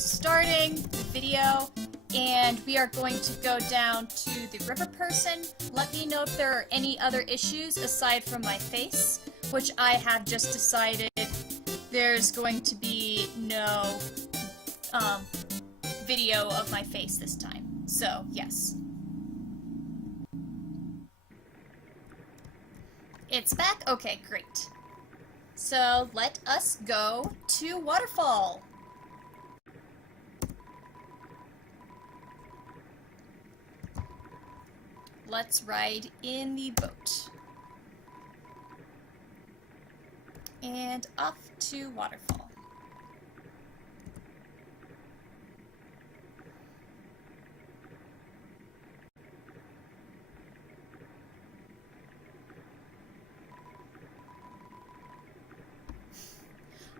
starting the video, and we are going to go down to the river person. Let me know if there are any other issues aside from my face, which I have just decided there's going to be no video of my face this time. So, yes. It's back? Okay, great. So, let us go to Waterfall. Let's ride in the boat. And off to Waterfall.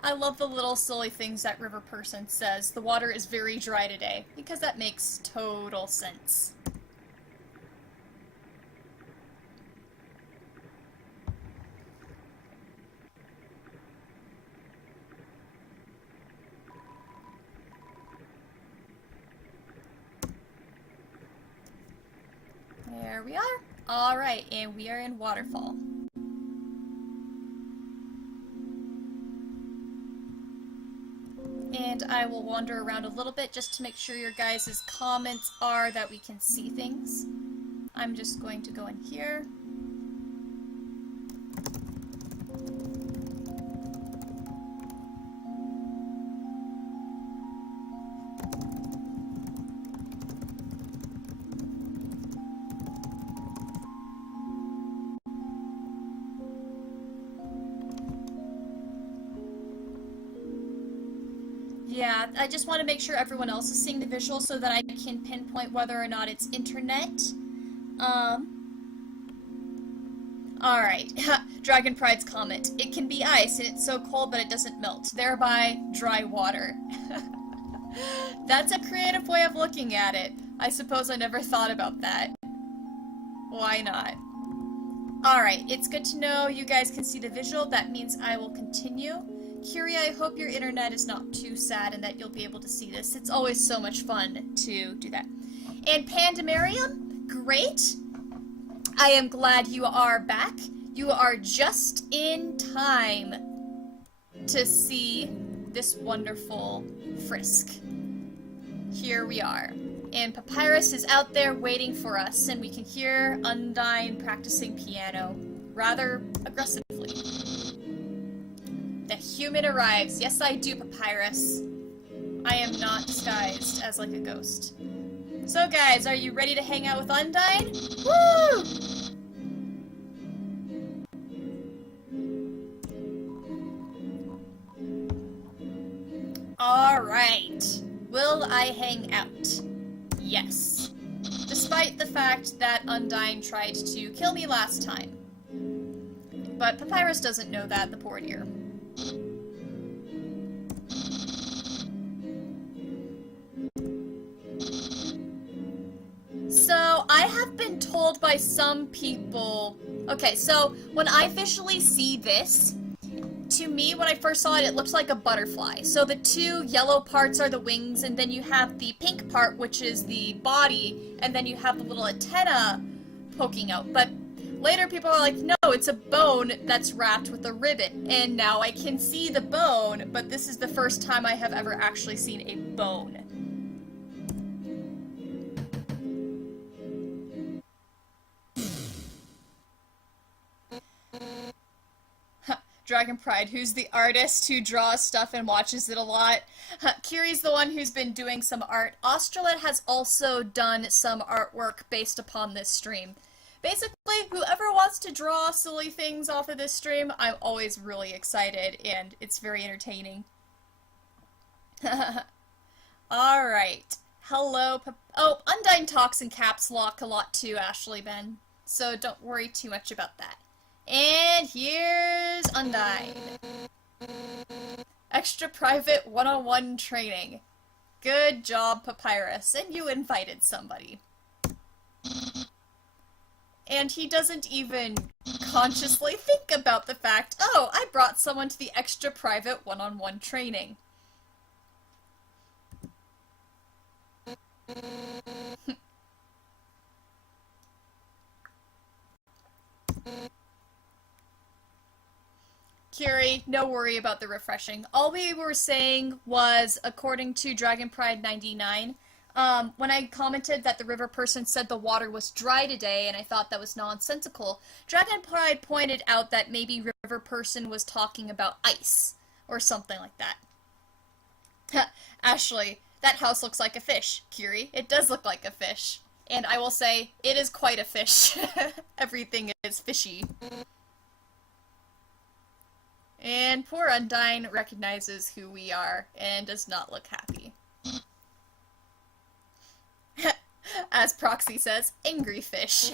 I love the little silly things that river person says. The water is very dry today, because that makes total sense. There we are. Alright, and we are in Waterfall. And I will wander around a little bit just to make sure your guys' comments are that we can see things. I'm just going to go in here. Yeah, I just want to make sure everyone else is seeing the visual so that I can pinpoint whether or not it's internet. Alright. Dragon Pride's comment. It can be ice, and it's so cold but it doesn't melt, thereby dry water. That's a creative way of looking at it. I suppose I never thought about that. Why not? Alright, it's good to know you guys can see the visual. That means I will continue. Curia, I hope your internet is not too sad and that you'll be able to see this. It's always so much fun to do that. And Pandemarium, great. I am glad you are back. You are just in time to see this wonderful frisk. Here we are. And Papyrus is out there waiting for us, and we can hear Undyne practicing piano rather aggressively. The human arrives. Yes, I do, Papyrus. I am not disguised as like a ghost. So guys, are you ready to hang out with Undyne? Woo! Alright. Will I hang out? Yes. Despite the fact that Undyne tried to kill me last time. But Papyrus doesn't know that, the poor dear. So, I have been told by some people... Okay, so, when I visually see this, to me, when I first saw it, it looks like a butterfly. So the two yellow parts are the wings, and then you have the pink part, which is the body, and then you have the little antenna poking out. But later people are like, no, it's a bone that's wrapped with a ribbon. And now I can see the bone, but this is the first time I have ever actually seen a bone. Dragon Pride, who's the artist who draws stuff and watches it a lot. Kiri's the one who's been doing some art. Australet has also done some artwork based upon this stream. Basically, whoever wants to draw silly things off of this stream, I'm always really excited, and it's very entertaining. Alright. Hello, oh, Undyne talks in caps lock a lot too, Ashley Ben. So don't worry too much about that. And here's Undyne. Extra private one-on-one training. Good job, Papyrus. And you invited somebody. And he doesn't even consciously think about the fact, oh, I brought someone to the extra private one-on-one training. Curie, no worry about the refreshing. All we were saying was, according to Dragon Pride 99, when I commented that the river person said the water was dry today, and I thought that was nonsensical, Dragon Pride pointed out that maybe river person was talking about ice, or something like that. Ashley, that house looks like a fish. Curie, it does look like a fish. And I will say, it is quite a fish. Everything is fishy. And poor Undyne recognizes who we are and does not look happy. As Proxy says, angry fish.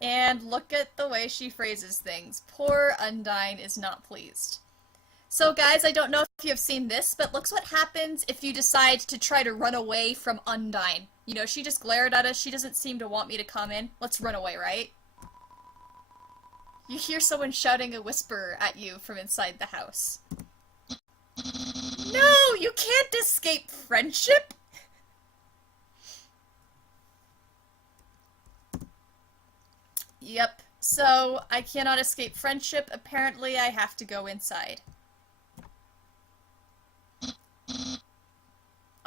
And look at the way she phrases things. Poor Undyne is not pleased. So guys, I don't know if you have seen this, but look what happens if you decide to try to run away from Undyne. You know, she just glared at us, she doesn't seem to want me to come in. Let's run away, right? You hear someone shouting a whisper at you from inside the house. No, you can't escape friendship! Yep, so I cannot escape friendship. Apparently I have to go inside.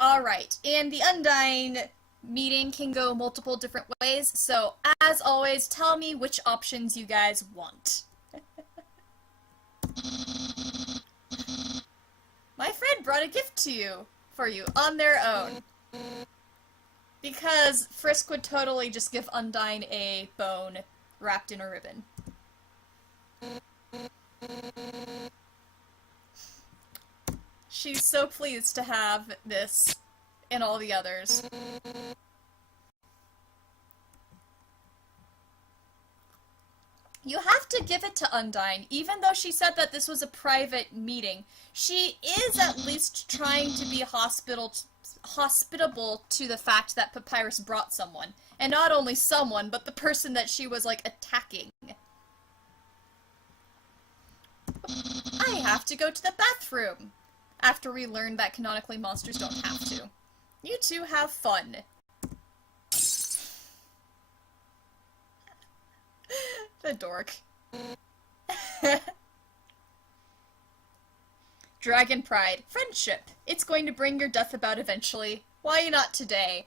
Alright, and the Undyne meeting can go multiple different ways, so as always, tell me which options you guys want. My friend brought a gift to you, for you, on their own. Because Frisk would totally just give Undyne a bone wrapped in a ribbon. She's so pleased to have this and all the others. You have to give it to Undyne, even though she said that this was a private meeting. She is at least trying to be hospitable to the fact that Papyrus brought someone. And not only someone, but the person that she was, like, attacking. I have to go to the bathroom! After we learned that canonically monsters don't have to. You two have fun. The dork. Dragon Pride. Friendship. It's going to bring your death about eventually. Why not today?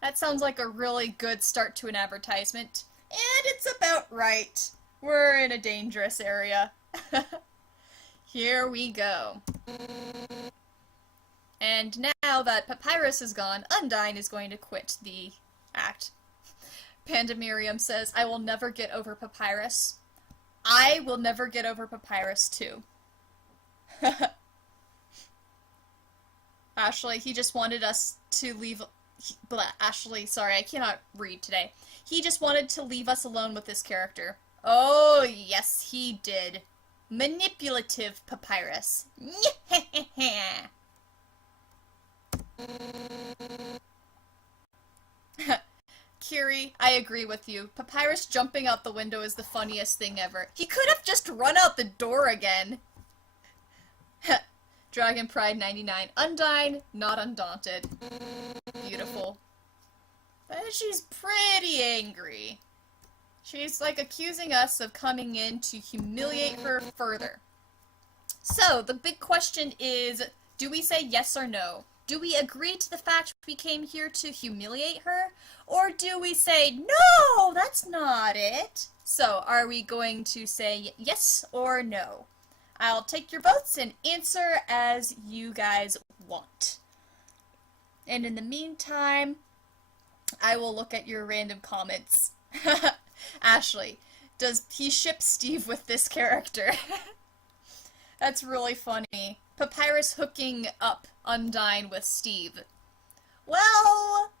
That sounds like a really good start to an advertisement. And it's about right. We're in a dangerous area. Here we go. And now that Papyrus is gone, Undyne is going to quit the act. Panda Miriam says, I will never get over Papyrus. I will never get over Papyrus too. Ashley, he just wanted us to leave... Ashley, sorry, I cannot read today. He just wanted to leave us alone with this character. Oh, yes, he did. Manipulative Papyrus. Curie, I agree with you. Papyrus jumping out the window is the funniest thing ever. He could have just run out the door again. Dragon Pride 99. Undyne, not undaunted. Beautiful. But she's pretty angry. She's like accusing us of coming in to humiliate her further. So, the big question is, do we say yes or no? Do we agree to the fact we came here to humiliate her? Or do we say, no, that's not it? So, are we going to say yes or no? I'll take your votes and answer as you guys want. And in the meantime, I will look at your random comments. Ashley, does he ship Steve with this character? That's really funny. Papyrus hooking up Undyne with Steve. Well,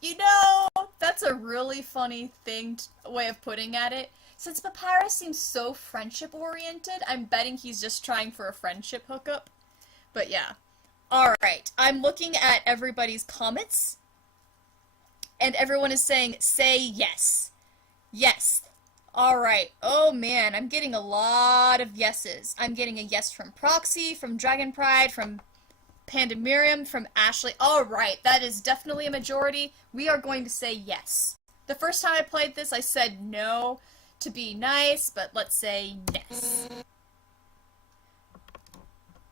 you know, that's a really funny way of putting at it. Since Papyrus seems so friendship-oriented, I'm betting he's just trying for a friendship hookup. But yeah. Alright, I'm looking at everybody's comments, and everyone is saying, say yes. Yes. Alright. Oh man, I'm getting a lot of yeses. I'm getting a yes from Proxy, from Dragon Pride, from Panda Miriam, from Ashley. Alright, that is definitely a majority. We are going to say yes. The first time I played this, I said no, to be nice, but let's say yes.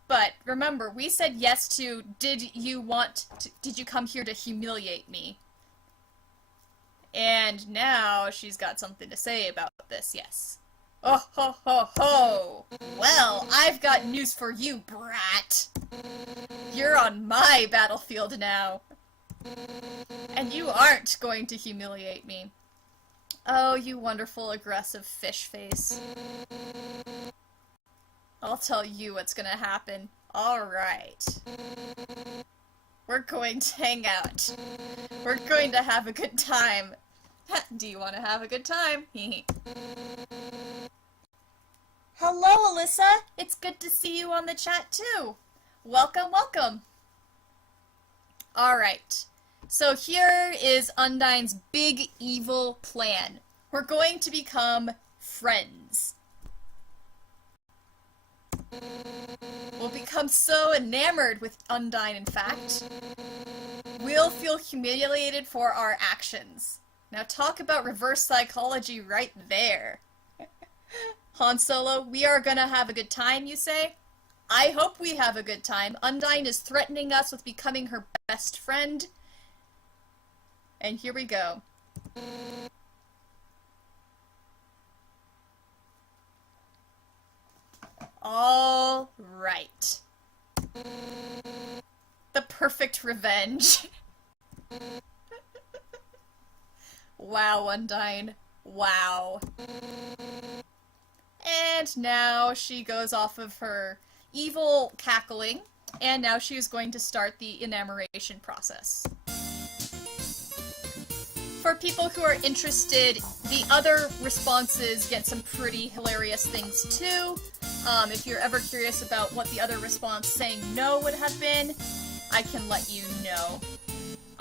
But remember, we said yes to, did you come here to humiliate me? And now she's got something to say about this, yes. Oh ho ho ho! Well, I've got news for you, brat! You're on my battlefield now. And you aren't going to humiliate me. Oh, you wonderful, aggressive fish face. I'll tell you what's gonna happen. Alright. We're going to hang out. We're going to have a good time. Do you want to have a good time? Hello, Alyssa! It's good to see you on the chat, too! Welcome, welcome! Alright. So here is Undyne's big evil plan. We're going to become friends. We'll become so enamored with Undyne, in fact. We'll feel humiliated for our actions. Now talk about reverse psychology right there. Han Solo, we are gonna have a good time, you say? I hope we have a good time. Undyne is threatening us with becoming her best friend. And here we go. All right. The perfect revenge. Wow, Undyne. Wow. And now she goes off of her evil cackling, and now she is going to start the enamoration process. For people who are interested, the other responses get some pretty hilarious things too. If you're ever curious about what the other response saying no would have been, I can let you know.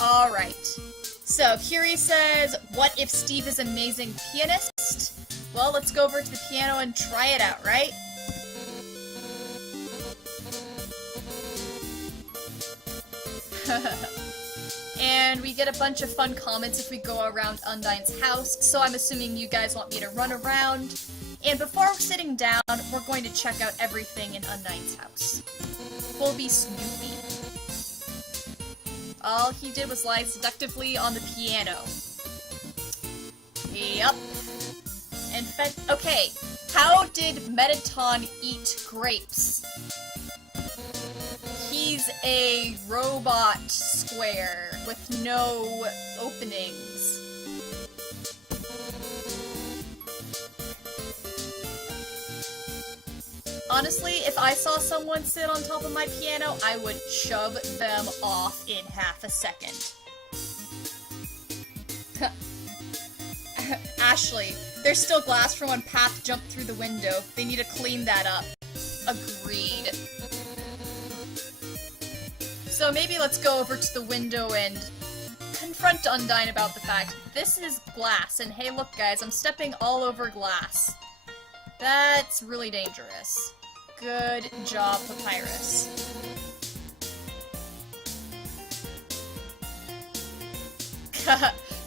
Alright. So, Curie says, what if Steve is an amazing pianist? Well, let's go over to the piano and try it out, right? And we get a bunch of fun comments if we go around Undyne's house, so I'm assuming you guys want me to run around. And before sitting down, we're going to check out everything in Undyne's house. We'll be Snoopy. All he did was lie seductively on the piano. Yup. And okay, how did Mettaton eat grapes? He's a robot square with no openings. Honestly, if I saw someone sit on top of my piano, I would shove them off in half a second. Ashley, there's still glass from when Path jumped through the window. They need to clean that up. Agreed. So maybe let's go over to the window and confront Undyne about the fact this is glass, and hey look guys, I'm stepping all over glass. That's really dangerous. Good job, Papyrus.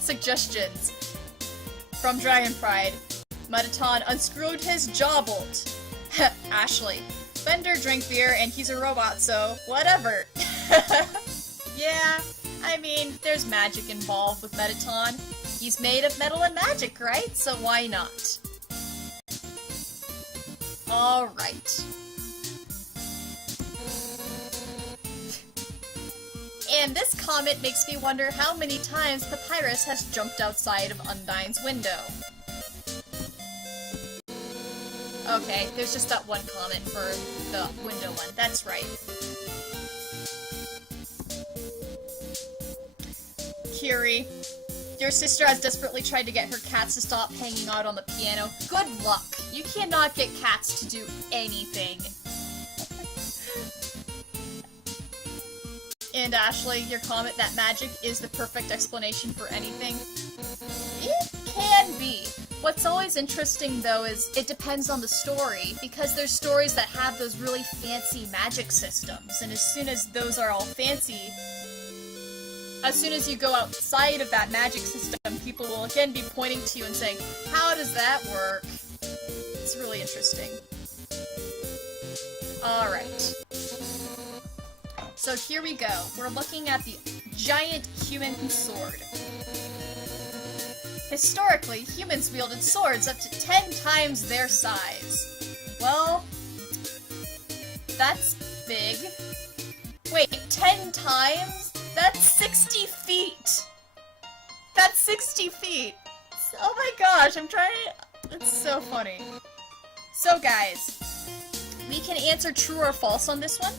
Suggestions. From Dragon Pride. Mettaton unscrewed his jaw bolt. Ashley. Bender drank beer and he's a robot, so whatever. Yeah, I mean, there's magic involved with Mettaton. He's made of metal and magic, right? So why not? Alright. And this comment makes me wonder how many times Papyrus has jumped outside of Undyne's window. Okay, there's just that one comment for the window one. That's right. Curie, your sister has desperately tried to get her cats to stop hanging out on the piano. Good luck. You cannot get cats to do anything. And Ashley, your comment that magic is the perfect explanation for anything. It can be. What's always interesting, though, is it depends on the story, because there's stories that have those really fancy magic systems, and as soon as those are all fancy, as soon as you go outside of that magic system, people will again be pointing to you and saying, how does that work? It's really interesting. Alright. So here we go. We're looking at the giant human sword. Historically, humans wielded swords up to 10 times their size. Well, that's big. Wait, 10 times? That's 60 feet! That's 60 feet! Oh my gosh, I'm trying to... It's so funny. So guys, we can answer true or false on this one.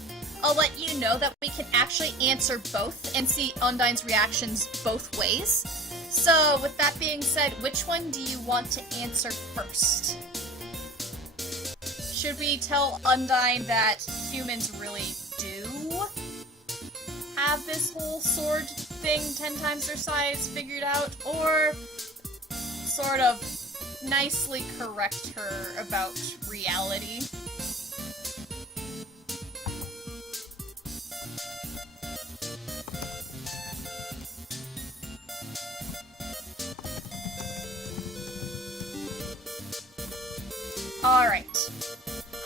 I'll let you know that we can actually answer both and see Undyne's reactions both ways. So, with that being said, which one do you want to answer first? Should we tell Undyne that humans really do have this whole sword thing 10 times their size figured out, or sort of nicely correct her about reality? Alright.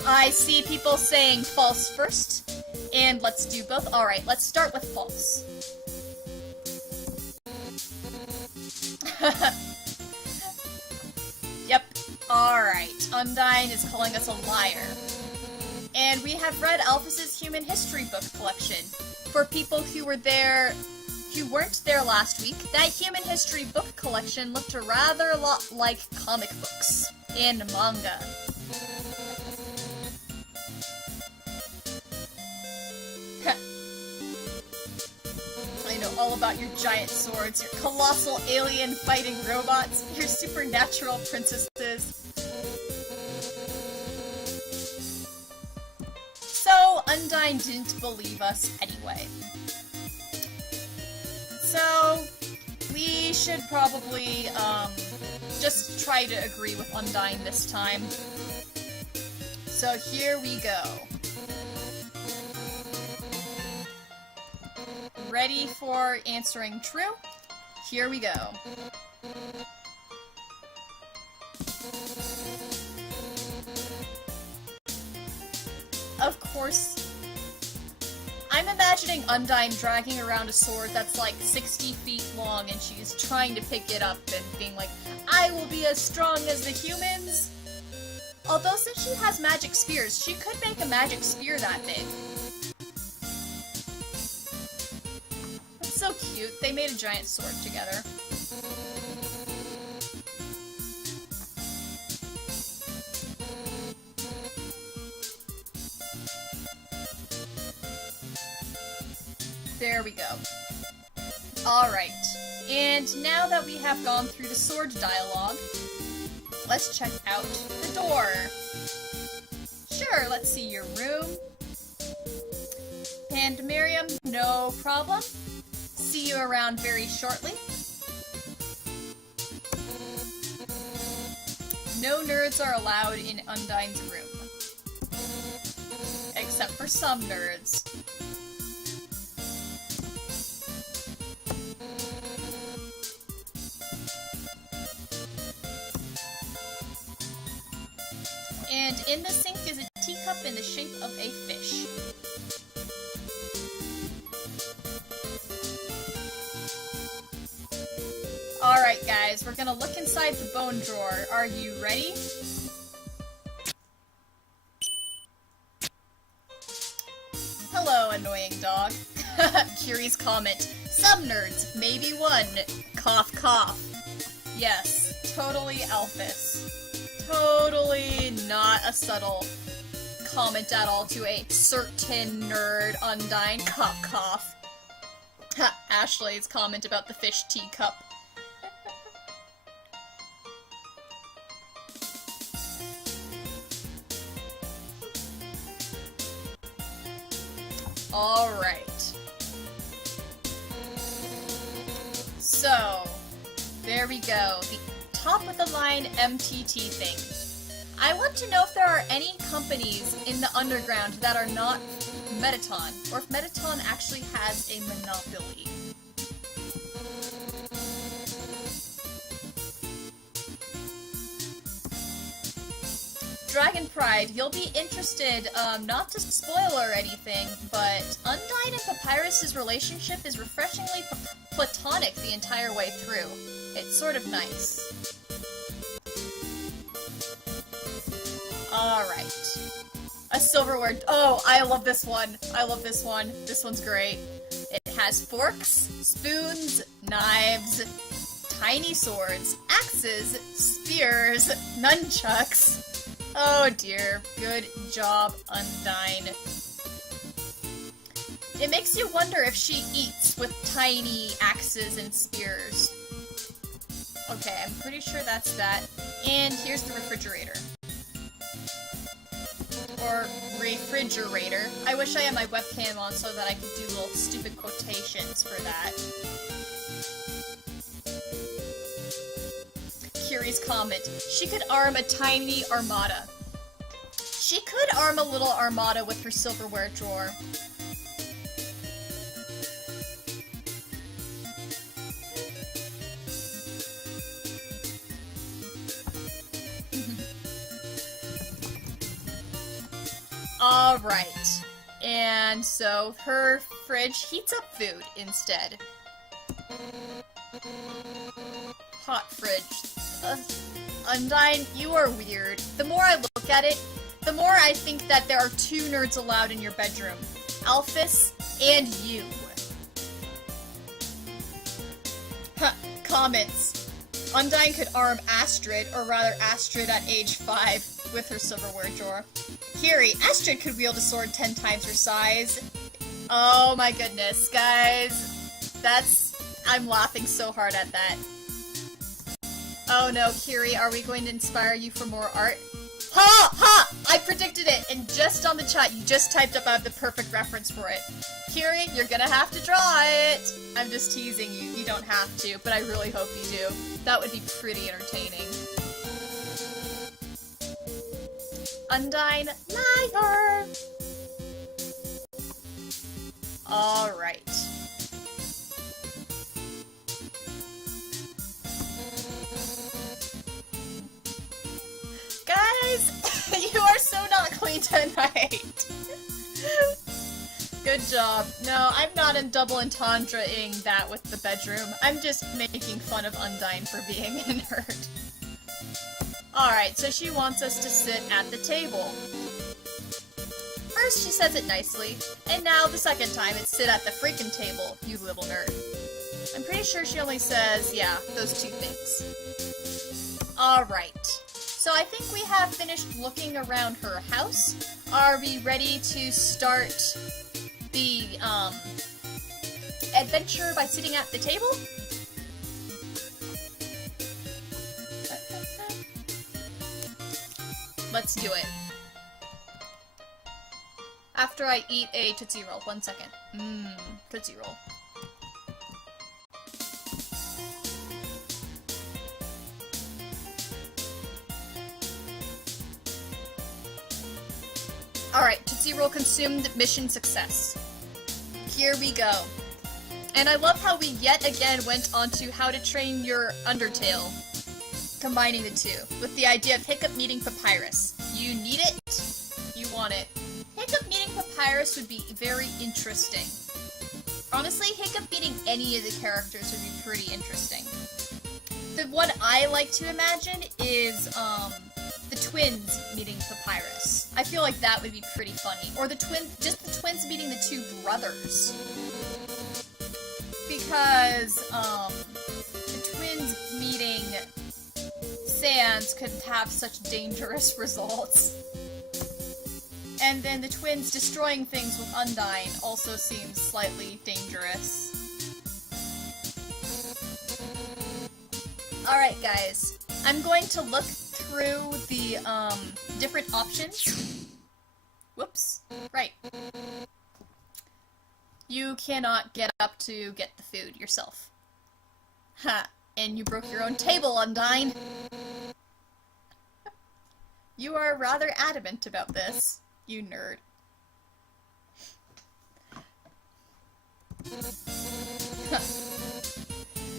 I see people saying false first, and let's do both. Alright, let's start with false. Yep. Alright. Undyne is calling us a liar. And we have read Alphys's Human History book collection. For people who weren't there last week, that Human History book collection looked a rather lot like comic books and manga. I know all about your giant swords, your colossal alien fighting robots, your supernatural princesses. So, Undyne didn't believe us anyway. So, we should probably, just try to agree with Undyne this time. So here we go. Ready for answering true? Here we go. Of course, I'm imagining Undyne dragging around a sword that's like 60 feet long and she's trying to pick it up and being like, I will be as strong as the humans! Although since she has magic spears, she could make a magic spear that big. That's so cute. They made a giant sword together. There we go. Alright, and now that we have gone through the sword dialogue, let's check out the door. Sure, let's see your room. And Miriam, no problem. See you around very shortly. No nerds are allowed in Undyne's room. Except for some nerds. And in the sink is a teacup in the shape of a fish. Alright guys, we're gonna look inside the bone drawer. Are you ready? Hello, annoying dog. Curie's comment. Some nerds, maybe one. Cough cough. Yes, totally Alphys. Totally not a subtle comment at all to a certain nerd, Undyne. Cough cough. Ha, Ashley's comment about the fish teacup. Alright. So, there we go. The top of the line MTT thing. I want to know if there are any companies in the underground that are not Metaton, or if Metaton actually has a monopoly. Dragon Pride, you'll be interested, not to spoil or anything, but Undyne and Papyrus's relationship is refreshingly platonic the entire way through. It's sort of nice. Alright. A silverware. Oh, I love this one. I love this one. This one's great. It has forks, spoons, knives, tiny swords, axes, spears, nunchucks. Oh dear. Good job, Undyne. It makes you wonder if she eats with tiny axes and spears. Okay, I'm pretty sure that's that. And here's the refrigerator. Or refrigerator. I wish I had my webcam on so that I could do little stupid quotations for that. Kiri's comment. She could arm a tiny armada. She could arm a little armada with her silverware drawer. Alright. And so her fridge heats up food instead. Hot fridge. Undyne, you are weird. The more I look at it, the more I think that there are two nerds allowed in your bedroom. Alphys and you. Comments. Undyne could arm Astrid, or rather Astrid at age 5, with her silverware drawer. Kiri, Astrid could wield a sword 10 times her size. Oh my goodness, guys. I'm laughing so hard at that. Oh no, Kiri, are we going to inspire you for more art? Ha! Ha! I predicted it! And just on the chat, you just typed up I have the perfect reference for it. Kiri, you're gonna have to draw it! I'm just teasing you. You don't have to, but I really hope you do. That would be pretty entertaining. Undyne, liar! Alright. Guys, you are so not clean tonight. Good job. No, I'm not in double entendre-ing that with the bedroom. I'm just making fun of Undyne for being a nerd. Alright, so she wants us to sit at the table. First she says it nicely, and now the second time it's sit at the freaking table, you little nerd. I'm pretty sure she only says, yeah, those two things. Alright. So I think we have finished looking around her house. Are we ready to start the, adventure by sitting at the table? Let's do it. After I eat a Tootsie Roll. 1 second. Tootsie Roll. Alright, Tootsie Roll consumed, mission success. Here we go. And I love how we yet again went on to how to train your Undertale, combining the two, with the idea of Hiccup meeting Papyrus. You need it, you want it. Hiccup meeting Papyrus would be very interesting. Honestly, Hiccup meeting any of the characters would be pretty interesting. The one I like to imagine is, the twins meeting Papyrus. I feel like that would be pretty funny. Or just the twins meeting the two brothers. Because, the twins meeting Sans could have such dangerous results. And then the twins destroying things with Undyne also seems slightly dangerous. Alright guys, I'm going to look through the, different options. Whoops. Right. You cannot get up to get the food yourself. Ha! And you broke your own table, Undyne! You are rather adamant about this, you nerd.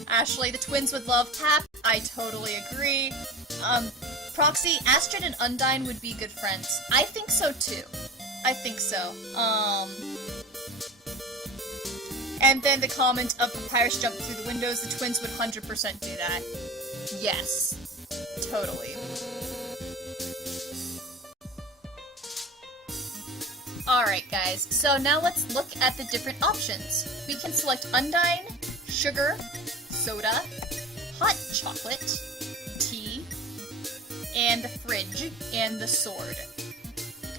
Ashley, the twins would love tap. I totally agree. Proxy, Astrid and Undyne would be good friends. I think so too. I think so. And then the comment of Papyrus jumped through the windows, the twins would 100% do that. Yes. Totally. Alright guys, so now let's look at the different options. We can select Undyne, sugar, soda, hot chocolate, tea, and the fridge, and the sword.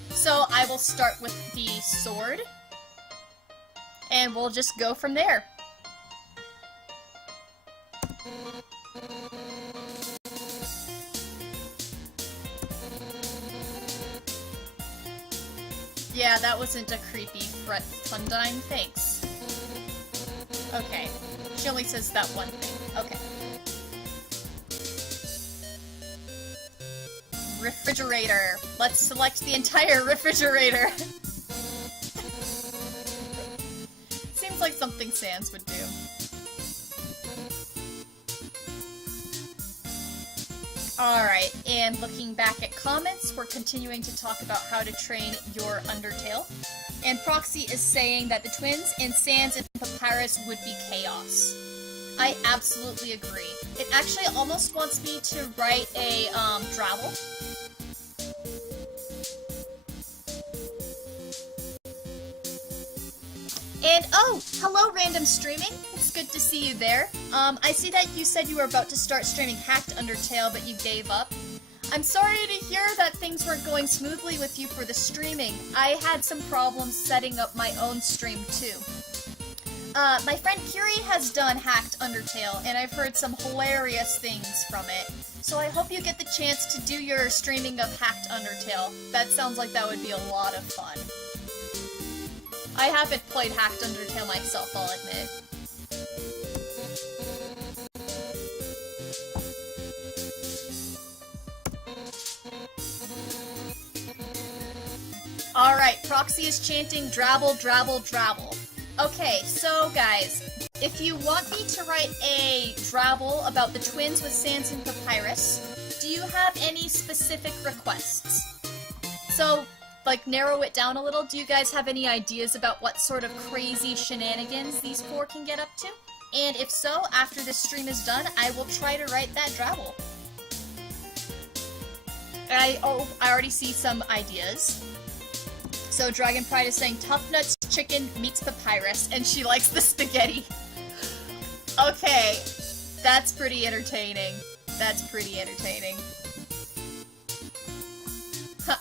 So I will start with the sword, and we'll just go from there. Yeah, that wasn't a creepy threat, Undyne. Thanks. Okay. She only says that one thing. Okay. Refrigerator. Let's select the entire refrigerator. Seems like something Sans would do. Alright, and looking back at comments, we're continuing to talk about how to train your Undertale. And Proxy is saying that the twins and Sans and Papyrus would be chaos. I absolutely agree. It actually almost wants me to write a, Drabble. And oh, hello random streaming. It's good to see you there. I see that you said you were about to start streaming Hacked Undertale, but you gave up. I'm sorry to hear that things weren't going smoothly with you for the streaming. I had some problems setting up my own stream too. My friend Kiri has done Hacked Undertale, and I've heard some hilarious things from it. So I hope you get the chance to do your streaming of Hacked Undertale. That sounds like that would be a lot of fun. I haven't played Hacked Undertale myself, I'll admit. Alright, Proxy is chanting Drabble, Drabble, Drabble. Okay, so guys, if you want me to write a Drabble about the twins with Sans and Papyrus, do you have any specific requests? So, like, narrow it down a little. Do you guys have any ideas about what sort of crazy shenanigans these four can get up to? And if so, after this stream is done, I will try to write that Drabble. I already see some ideas. So Dragon Pride is saying Tough Nuts Chicken meets Papyrus, and she likes the spaghetti. Okay, that's pretty entertaining. That's pretty entertaining. Huh.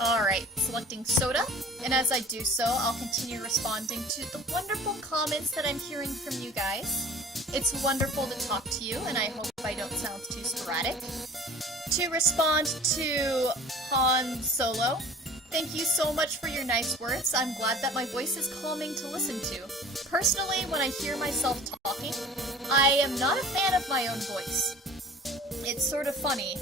Alright, selecting soda, and as I do so, I'll continue responding to the wonderful comments that I'm hearing from you guys. It's wonderful to talk to you, and I hope I don't sound too sporadic. To respond to Han Solo, thank you so much for your nice words. I'm glad that my voice is calming to listen to. Personally, when I hear myself talking, I am not a fan of my own voice. It's sort of funny.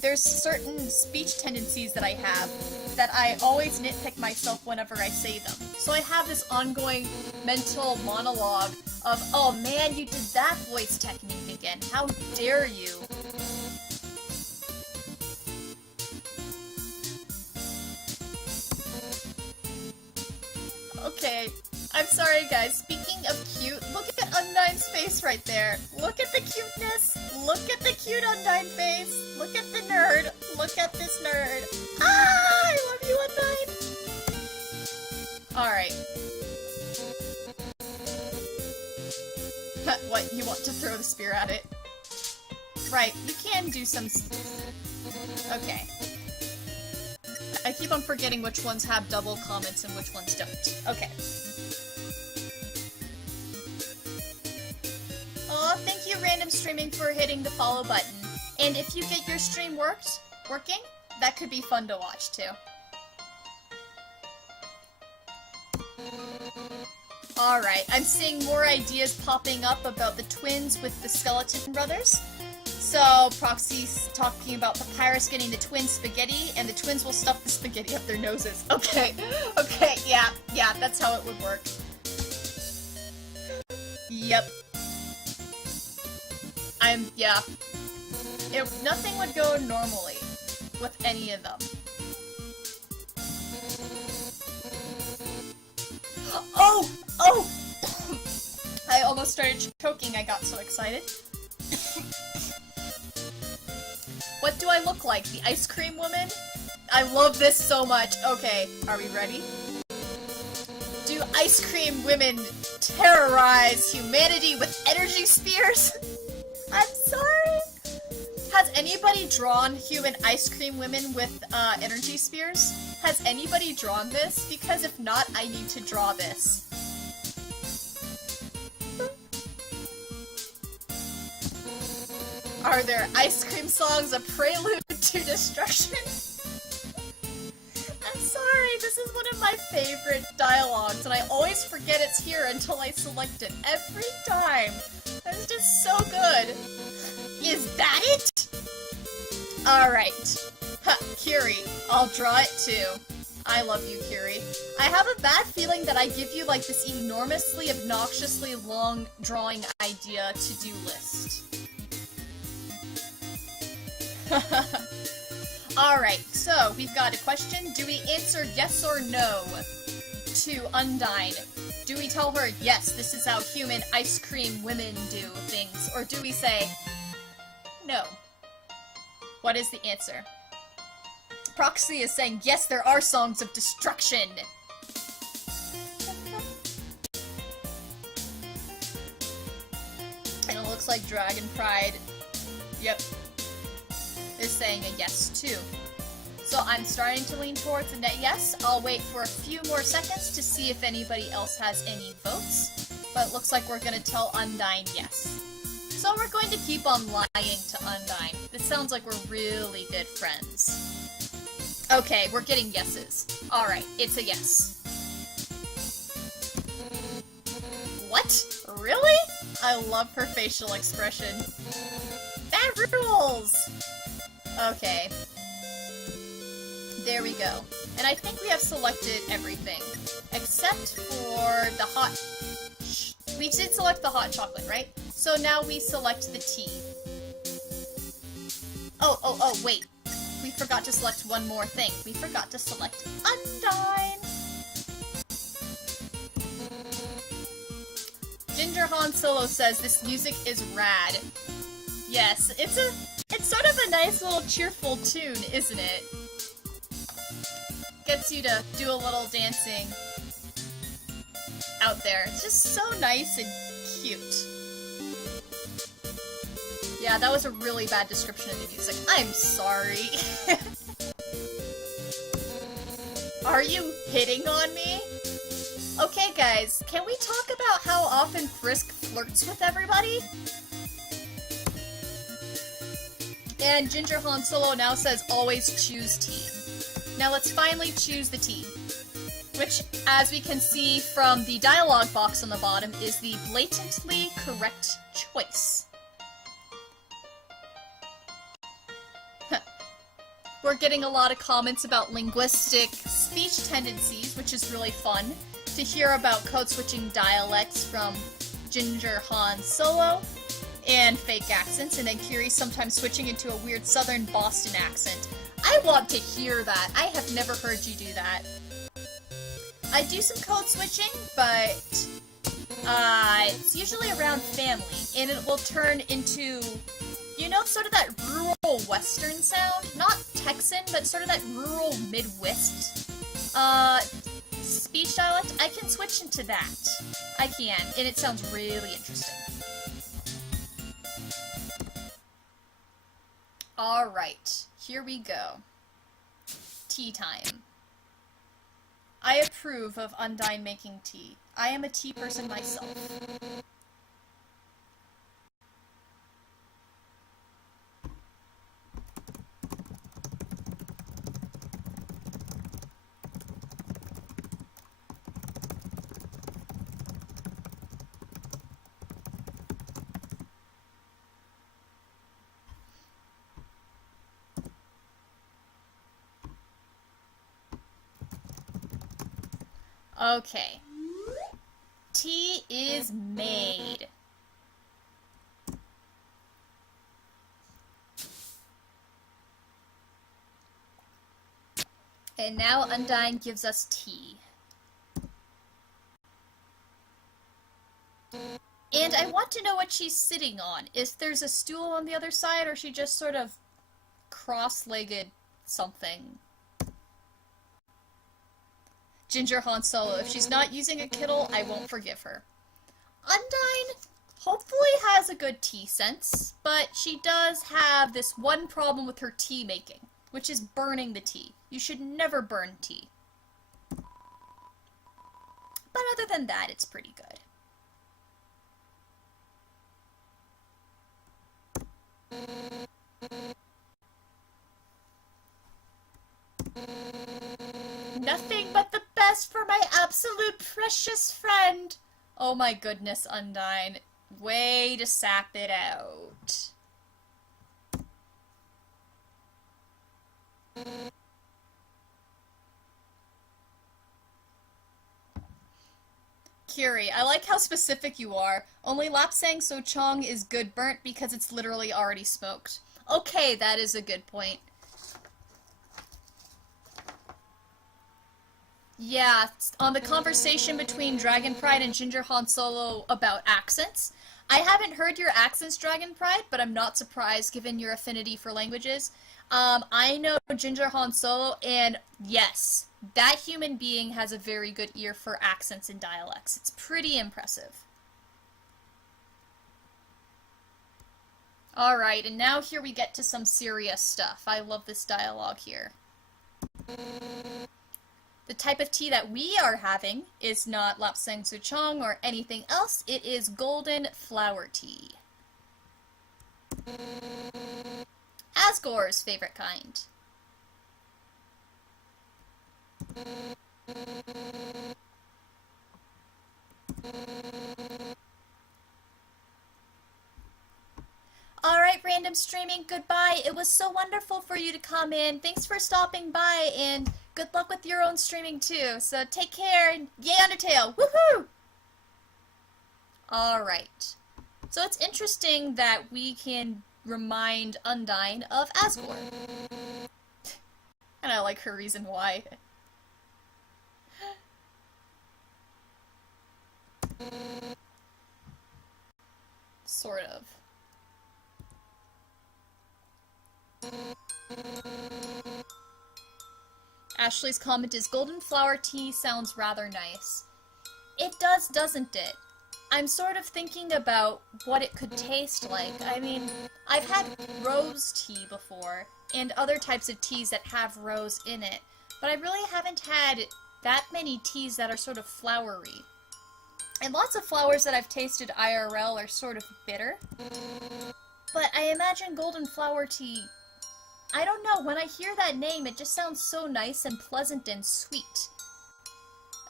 There's certain speech tendencies that I have that I always nitpick myself whenever I say them. So I have this ongoing mental monologue of, oh man, you did that voice technique again. How dare you? Okay, I'm sorry guys. Speaking of cute, look at Undyne's face right there. Look at the cuteness. Look at the cute Undyne face. Look at the nerd. Look at this nerd. Ah, I love you, Undyne. Alright. What, you want to throw the spear at it? Right, you can do some... Okay. I keep on forgetting which ones have double comments and which ones don't. Okay. Aw, thank you Random Streaming for hitting the follow button. And if you get your stream working, that could be fun to watch too. Alright, I'm seeing more ideas popping up about the twins with the skeleton brothers. So, Proxy's talking about Papyrus getting the twin spaghetti, and the twins will stuff the spaghetti up their noses. Okay, okay, yeah, that's how it would work. Yep. Yeah. Nothing would go normally with any of them. Oh! Oh! I almost started choking, I got so excited. What do I look like? The ice cream woman? I love this so much. Okay, are we ready? Do ice cream women terrorize humanity with energy spears? I'm sorry. Has anybody drawn human ice cream women with energy spears? Has anybody drawn this? Because if not, I need to draw this. Are their ice cream songs a prelude to destruction? I'm sorry, this is one of my favorite dialogues, and I always forget it's here until I select it. Every time. It's just so good. Is that it? Alright. Ha, Kiri. I'll draw it too. I love you, Kiri. I have a bad feeling that I give you like this enormously, obnoxiously long drawing idea to-do list. Alright, so we've got a question. Do we answer yes or no to Undyne? Do we tell her, yes, this is how human ice cream women do things? Or do we say, no? What is the answer? Proxy is saying, yes, there are songs of destruction! And it looks like Dragon Pride, yep, is saying a yes too. So I'm starting to lean towards a net yes. I'll wait for a few more seconds to see if anybody else has any votes. But it looks like we're gonna tell Undyne yes. So we're going to keep on lying to Undyne. This sounds like we're really good friends. Okay, we're getting yeses. Alright, it's a yes. What? Really? I love her facial expression. That rules! Okay. There we go. And I think we have selected everything. Except for the hot... We did select the hot chocolate, right? So now we select the tea. Oh, wait. We forgot to select one more thing. We forgot to select Undyne! Ginger Han Solo says this music is rad. Yes, it's sort of a nice little cheerful tune, isn't it? Gets you to do a little dancing out there. It's just so nice and cute. Yeah, that was a really bad description of the music. I'm sorry. Are you hitting on me? Okay, guys, can we talk about how often Frisk flirts with everybody? And Ginger Han Solo now says always choose tea. Now let's finally choose the tea. Which, as we can see from the dialogue box on the bottom, is the blatantly correct choice. We're getting a lot of comments about linguistic speech tendencies, which is really fun to hear about code-switching dialects from Ginger Han Solo and fake accents, and then Kiri sometimes switching into a weird southern Boston accent. I want to hear that. I have never heard you do that. I do some code switching, but it's usually around family, and it will turn into, you know, sort of that rural western sound? Not Texan, but sort of that rural Midwest speech dialect. I can switch into that. I can, and it sounds really interesting. Alright, here we go. Tea time. I approve of Undyne making tea. I am a tea person myself. Okay. Tea is made. And now Undyne gives us tea. And I want to know what she's sitting on. If there's a stool on the other side, or she just sort of cross-legged something. Ginger Han Solo. If she's not using a Kittle, I won't forgive her. Undyne hopefully has a good tea sense, but she does have this one problem with her tea making, which is burning the tea. You should never burn tea. But other than that, it's pretty good. Nothing but the best for my absolute precious friend. Oh my goodness, Undyne. Way to sap it out. Curie, I like how specific you are. Only Lapsang Sochong is good burnt because it's literally already smoked. Okay, that is a good point. Yeah, on the conversation between Dragon Pride and Ginger Han Solo about accents. I haven't heard your accents, Dragon Pride, but I'm not surprised given your affinity for languages. I know Ginger Han Solo, and yes, that human being has a very good ear for accents and dialects. It's pretty impressive. Alright, and now here we get to some serious stuff. I love this dialogue here. The type of tea that we are having is not Lapsang Souchong or anything else. It is golden flower tea. Asgore's favorite kind. Alright, random streaming, goodbye. It was so wonderful for you to come in. Thanks for stopping by, and good luck with your own streaming too. So take care, and yay Undertale! Woohoo! Alright. So it's interesting that we can remind Undyne of Asgore. And I like her reason why. Sort of. Ashley's comment is, golden flower tea sounds rather nice. It does, doesn't it? I'm sort of thinking about what it could taste like. I mean, I've had rose tea before, and other types of teas that have rose in it, but I really haven't had that many teas that are sort of flowery. And lots of flowers that I've tasted IRL are sort of bitter. But I imagine golden flower tea, I don't know, when I hear that name, it just sounds so nice and pleasant and sweet.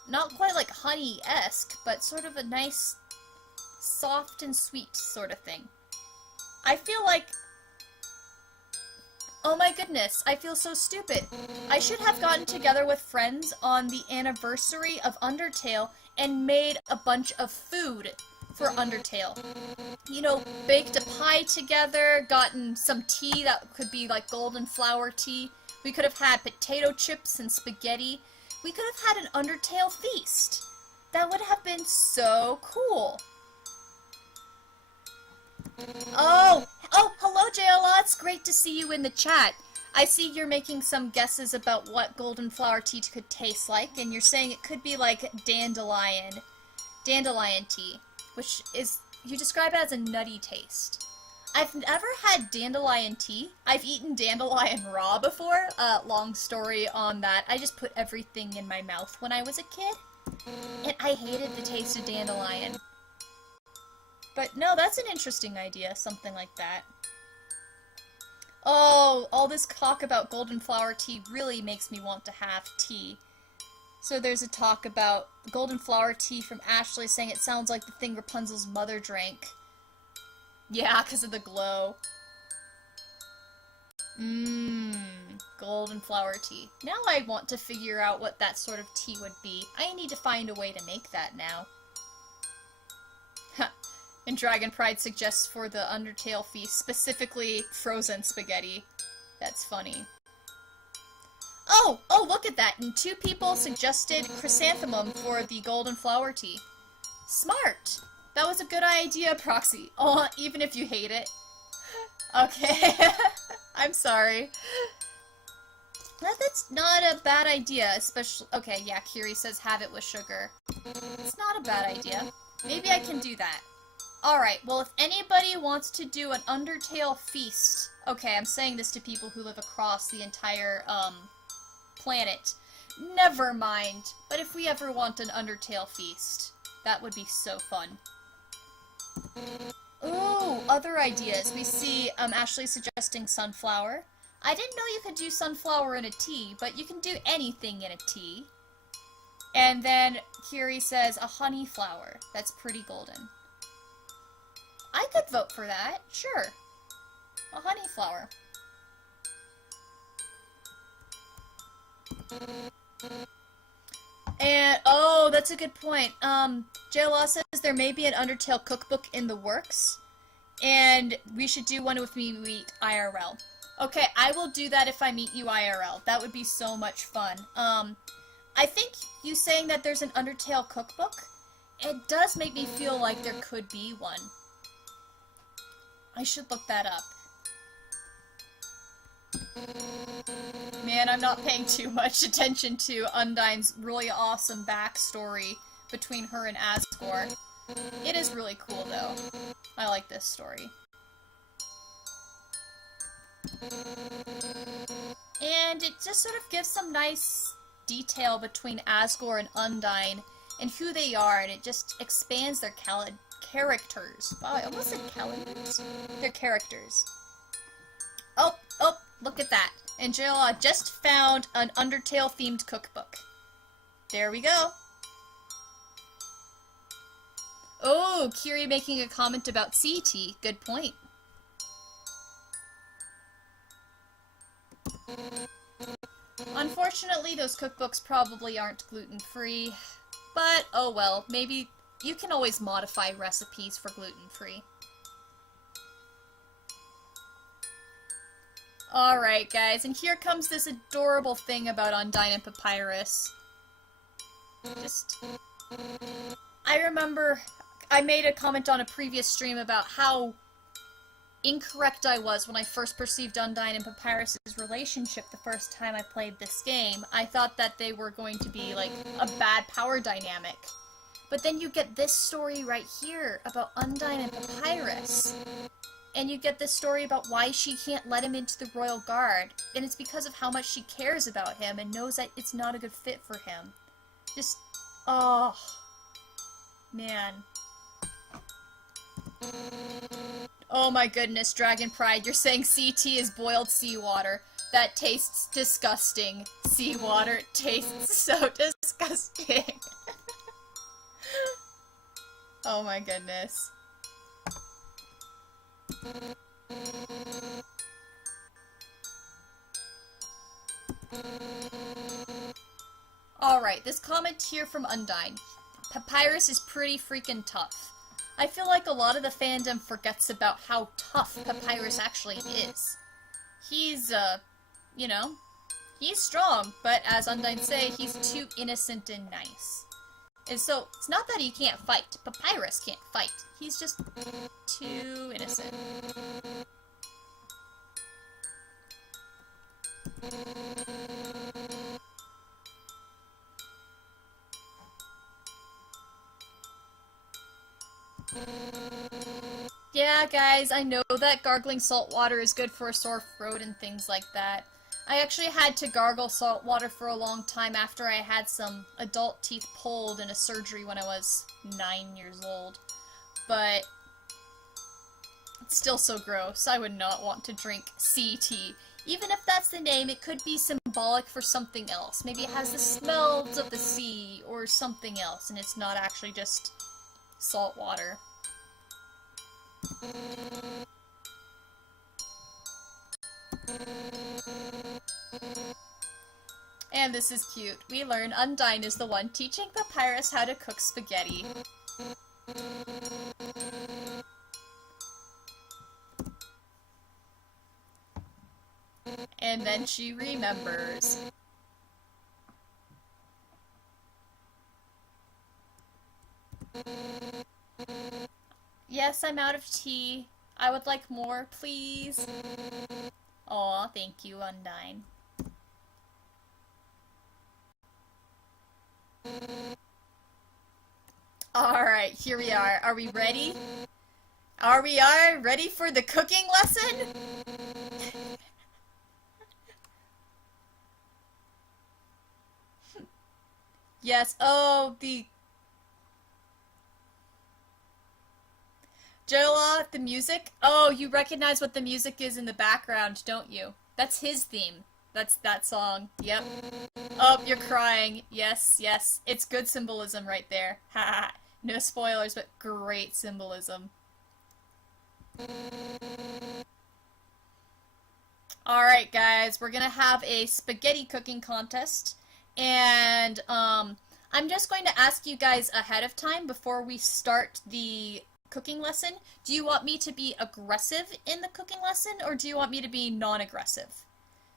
Not quite like honey-esque, but sort of a nice, soft and sweet sort of thing. I feel like... Oh my goodness, I feel so stupid. I should have gotten together with friends on the anniversary of Undertale and made a bunch of food for Undertale. You know, baked a pie together, gotten some tea that could be like golden flower tea. We could have had potato chips and spaghetti. We could have had an Undertale feast. That would have been so cool. Oh, hello JLA, it's great to see you in the chat. I see you're making some guesses about what golden flower tea could taste like, and you're saying it could be like dandelion tea, which is, you describe it as a nutty taste. I've never had dandelion tea. I've eaten dandelion raw before. Long story on that. I just put everything in my mouth when I was a kid, and I hated the taste of dandelion. But no, that's an interesting idea, something like that. Oh, all this talk about golden flower tea really makes me want to have tea. So there's a talk about golden flower tea from Ashley saying it sounds like the thing Rapunzel's mother drank. Yeah, because of the glow. Golden flower tea. Now I want to figure out what that sort of tea would be. I need to find a way to make that now. And Dragon Pride suggests for the Undertale feast, specifically frozen spaghetti. That's funny. Oh, look at that. And 2 people suggested chrysanthemum for the golden flower tea. Smart. That was a good idea, Proxy. Oh, even if you hate it. Okay. I'm sorry. That's not a bad idea, especially... Okay, yeah, Kiri says have it with sugar. It's not a bad idea. Maybe I can do that. Alright, well, if anybody wants to do an Undertale feast... Okay, I'm saying this to people who live across the entire, planet. Never mind. But if we ever want an Undertale feast, that would be so fun. Ooh, other ideas. We see, Ashley suggesting sunflower. I didn't know you could do sunflower in a tea, but you can do anything in a tea. And then Kiri says a honey flower. That's pretty golden. I could vote for that, sure. A honey flower. And, oh, that's a good point. JLaw says there may be an Undertale cookbook in the works, and we should do one with me meet IRL. Okay, I will do that if I meet you IRL. That would be so much fun. I think you saying that there's an Undertale cookbook, it does make me feel like there could be one. I should look that up. Man, I'm not paying too much attention to Undyne's really awesome backstory between her and Asgore. It is really cool, though. I like this story. And it just sort of gives some nice detail between Asgore and Undyne and who they are, and it just expands their characters. Wow, I almost said calendars? Their characters. Oh, look at that. And JLaw just found an Undertale-themed cookbook. There we go. Oh, Kiri making a comment about sea tea. Good point. Unfortunately, those cookbooks probably aren't gluten-free. But, oh well, maybe you can always modify recipes for gluten-free. Alright, guys, and here comes this adorable thing about Undyne and Papyrus. I remember I made a comment on a previous stream about how incorrect I was when I first perceived Undyne and Papyrus' relationship the first time I played this game. I thought that they were going to be, like, a bad power dynamic. But then you get this story right here about Undyne and Papyrus. And you get this story about why she can't let him into the Royal Guard. And it's because of how much she cares about him and knows that it's not a good fit for him. Just, oh, man. Oh my goodness, Dragon Pride, you're saying sea tea is boiled seawater. That tastes disgusting. Seawater tastes so disgusting. Oh my goodness. Alright, this comment here from Undyne. Papyrus is pretty freaking tough. I feel like a lot of the fandom forgets about how tough Papyrus actually is. He's, you know, he's strong, but as Undyne say, he's too innocent and nice. And so, it's not that he can't fight. Papyrus can't fight. He's just too innocent. Yeah, guys, I know that gargling salt water is good for a sore throat and things like that. I actually had to gargle salt water for a long time after I had some adult teeth pulled in a surgery when I was 9 years old. But it's still so gross. I would not want to drink sea tea. Even if that's the name, it could be symbolic for something else. Maybe it has the smells of the sea or something else, and it's not actually just salt water. And this is cute. We learn Undyne is the one teaching Papyrus how to cook spaghetti. And then she remembers. Yes, I'm out of tea. I would like more, please. Aw, thank you, Undyne. Alright, here we are. Are we ready? Are we ready for the cooking lesson? Yes, oh, the... Jola, the music? Oh, you recognize what the music is in the background, don't you? That's his theme. That's that song. Yep. Oh, you're crying. Yes, yes. It's good symbolism right there. Ha. No spoilers, but great symbolism. Alright, guys, we're gonna have a spaghetti cooking contest. And, I'm just going to ask you guys ahead of time before we start the cooking lesson. Do you want me to be aggressive in the cooking lesson, or do you want me to be non-aggressive?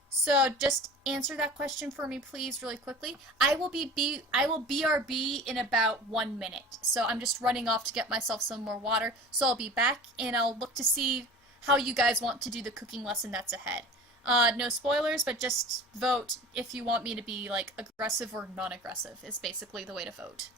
So just answer that question for me, please, really quickly. I will BRB in about 1 minute. So I'm just running off to get myself some more water. So I'll be back, and I'll look to see how you guys want to do the cooking lesson that's ahead. No spoilers, but just vote if you want me to be, like, aggressive or non-aggressive is basically the way to vote.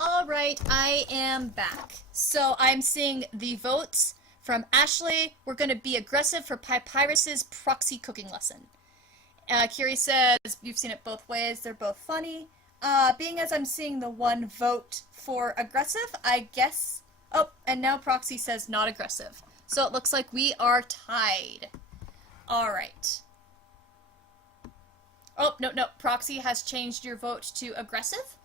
Alright, I am back. So I'm seeing the votes from Ashley. We're going to be aggressive for Papyrus's proxy cooking lesson. Kiri says, you've seen it both ways. They're both funny. Being as I'm seeing the one vote for aggressive, I guess... Oh, and now Proxy says not aggressive. So it looks like we are tied. Alright. Oh, no, Proxy has changed your vote to aggressive.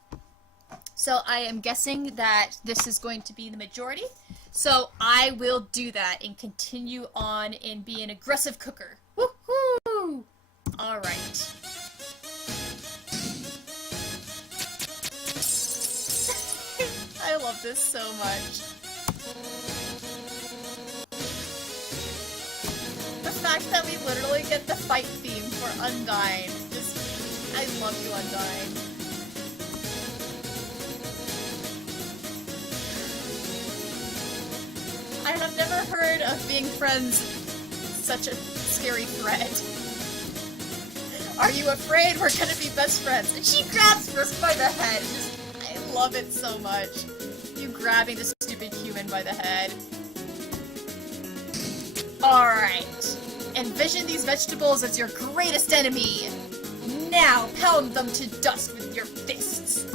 So I am guessing that this is going to be the majority. So I will do that and continue on and be an aggressive cooker. Woohoo! Alright. I love this so much. The fact that we literally get the fight theme for Undyne. Just, I love you, Undyne. I have never heard of being friends such a scary threat. Are you afraid we're gonna be best friends? And she grabs Frisk by the head. Just, I love it so much. You grabbing the stupid human by the head. Alright. Envision these vegetables as your greatest enemy. Now pound them to dust with your fists.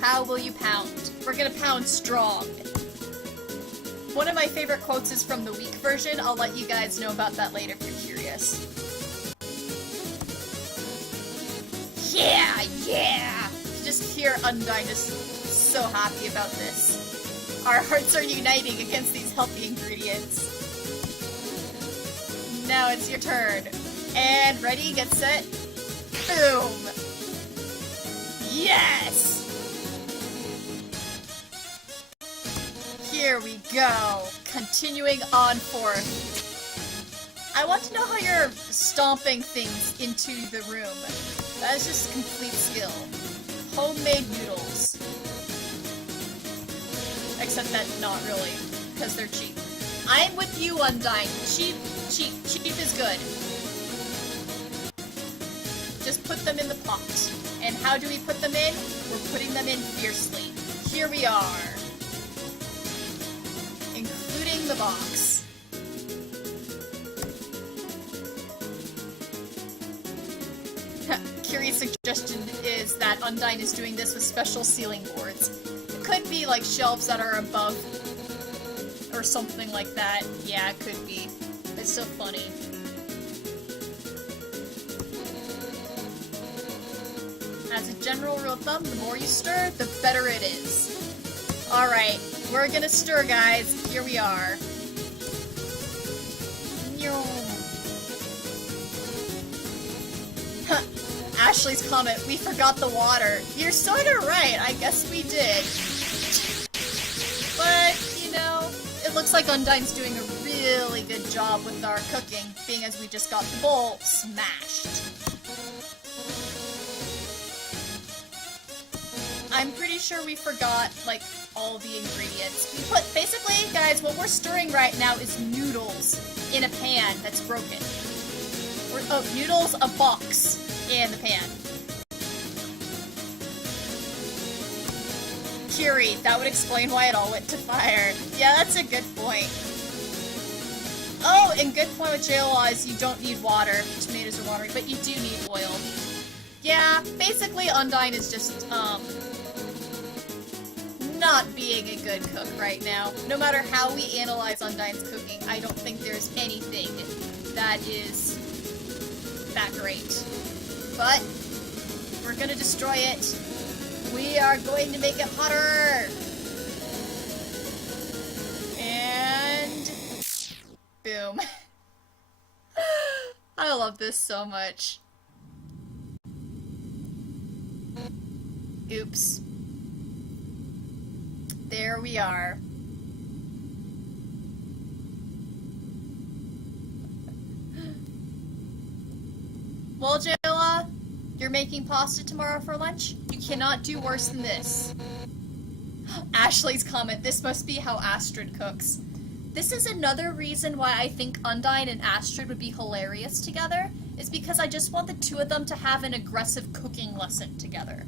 How will you pound? We're gonna pound strong. One of my favorite quotes is from the weak version. I'll let you guys know about that later if you're curious. Yeah, yeah! Just hear Undyne is so happy about this. Our hearts are uniting against these healthy ingredients. Now it's your turn. And ready, get set, boom! Yes! Here we go. Continuing on forth. I want to know how you're stomping things into the room. That is just complete skill. Homemade noodles. Except that not really, because they're cheap. I'm with you, Undyne. Cheap is good. just put them in the pot. And how do we put them in? We're putting them in fiercely. Here we are. Including the box. Curious suggestion is that Undyne is doing this with special ceiling boards. It could be like shelves that are above or something like that. Yeah, it could be. It's so funny. As a general rule of thumb, the more you stir, the better it is. Alright, we're gonna stir, guys. Here we are. Ashley's comment, we forgot the water. You're sorta right, I guess we did. But, you know, it looks like Undyne's doing a really good job with our cooking, being as we just got the bowl smashed. I'm pretty sure we forgot, like, all the ingredients. We put, basically, guys, what we're stirring right now is noodles in a pan that's broken. Or, oh, noodles, a box in the pan. Curie, that would explain why it all went to fire. Yeah, that's a good point. Oh, and good point with JLaw is you don't need water. Tomatoes are watery, but you do need oil. Yeah, basically Undyne is just, not being a good cook right now. No matter how we analyze Undyne's cooking, I don't think there's anything that is that great. But we're gonna destroy it. We are going to make it hotter. And boom. I love this so much. Oops. There we are. Well, Jayla, you're making pasta tomorrow for lunch? You cannot do worse than this. Ashley's comment, this must be how Astrid cooks. This is another reason why I think Undyne and Astrid would be hilarious together, is because I just want the two of them to have an aggressive cooking lesson together.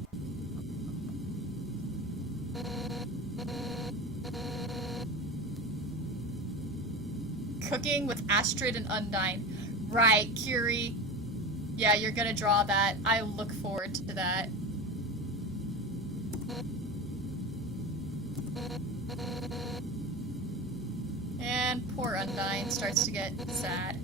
Cooking with Astrid and Undyne. Right, Curie. Yeah, you're gonna draw that. I look forward to that. And poor Undyne starts to get sad.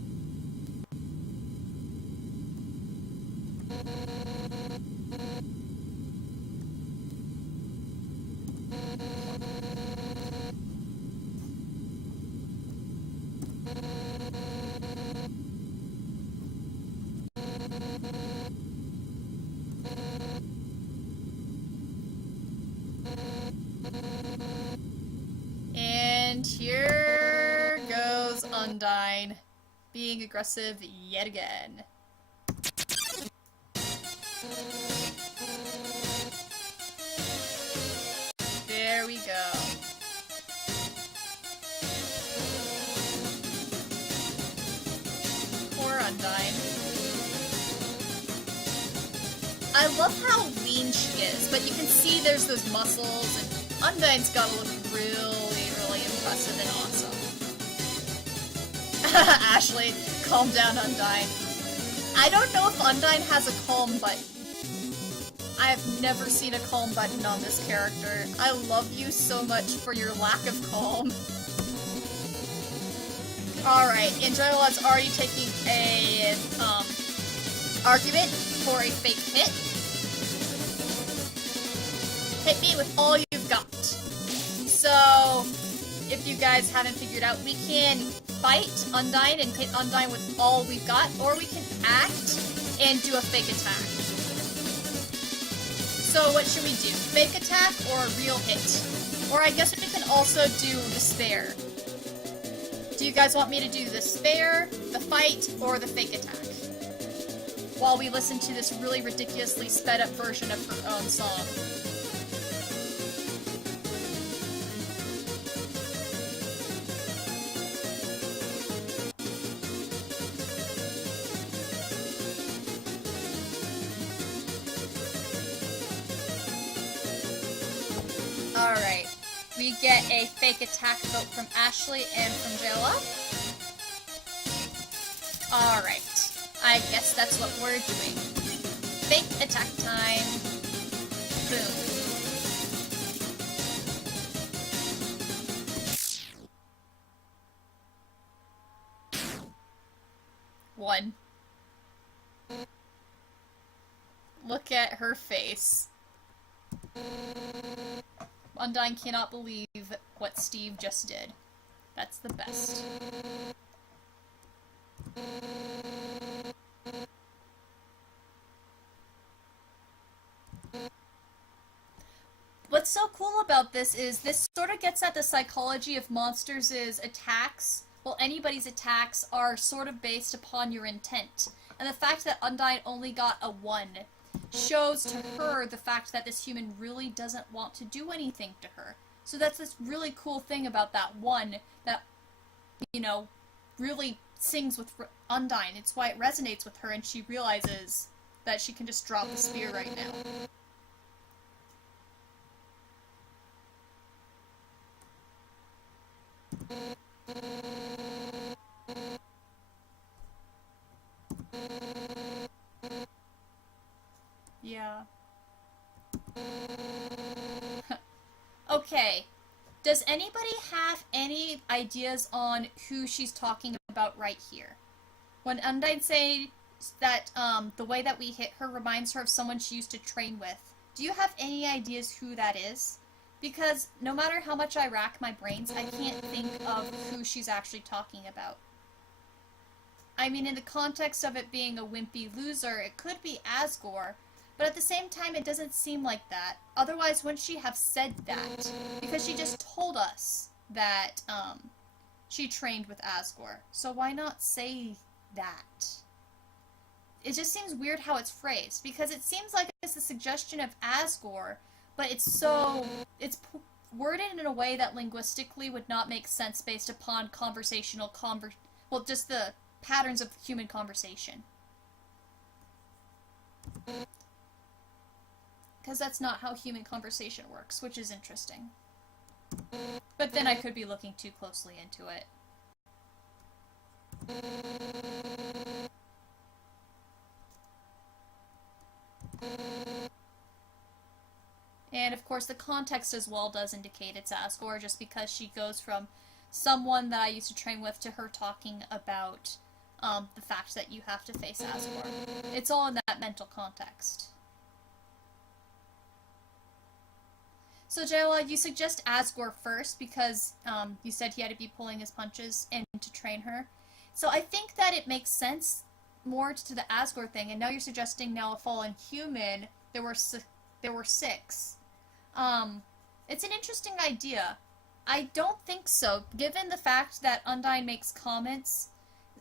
And here goes Undyne, being aggressive yet again. There we go. Poor Undyne. I love how lean she is, but you can see there's those muscles, and Undyne's gotta look really impressive and awesome. Ashley, calm down, Undyne. I don't know if Undyne has a calm button. I have never seen a calm button on this character. I love you so much for your lack of calm. Alright, Angelo's already taking a, argument for a fake hit. Hit me with all you've got. So, if you guys haven't figured out, we can fight Undyne and hit Undyne with all we've got, or we can act and do a fake attack. So what should we do? Fake attack or a real hit? Or I guess we can also do the spare. Do you guys want me to do the spare, the fight, or the fake attack? While we listen to this really ridiculously sped up version of her own song. Alright. We get a fake attack vote from Ashley and from Jayla. Alright. I guess that's what we're doing. Fake attack time. Boom. One. Look at her face. Undyne cannot believe what Steve just did. That's the best. What's so cool about this is this sort of gets at the psychology of monsters' attacks. Well, anybody's attacks are sort of based upon your intent. And the fact that Undyne only got a 1 shows to her the fact that this human really doesn't want to do anything to her. So that's this really cool thing about that 1 that, you know, really sings with Undyne. It's why it resonates with her and she realizes that she can just drop the spear right now. Yeah. Okay. Does anybody have any ideas on who she's talking about right here? When Undyne says that the way that we hit her reminds her of someone she used to train with, do you have any ideas who that is? Because no matter how much I rack my brains, I can't think of who she's actually talking about. I mean, in the context of it being a wimpy loser, it could be Asgore, but at the same time, it doesn't seem like that. Otherwise, wouldn't she have said that? Because she just told us that, she trained with Asgore. So why not say that? It just seems weird how it's phrased, because it seems like it's a suggestion of Asgore, but it's worded in a way that linguistically would not make sense based upon well, just the patterns of human conversation. Because that's not how human conversation works, which is interesting. But then I could be looking too closely into it. And of course the context as well does indicate it's Asgore, just because she goes from someone that I used to train with to her talking about the fact that you have to face Asgore. It's all in that mental context. So Jayla, you suggest Asgore first because you said he had to be pulling his punches and to train her. So I think that it makes sense more to the Asgore thing, and now you're suggesting now a fallen human. There were 6. It's an interesting idea. I don't think so, given the fact that Undyne makes comments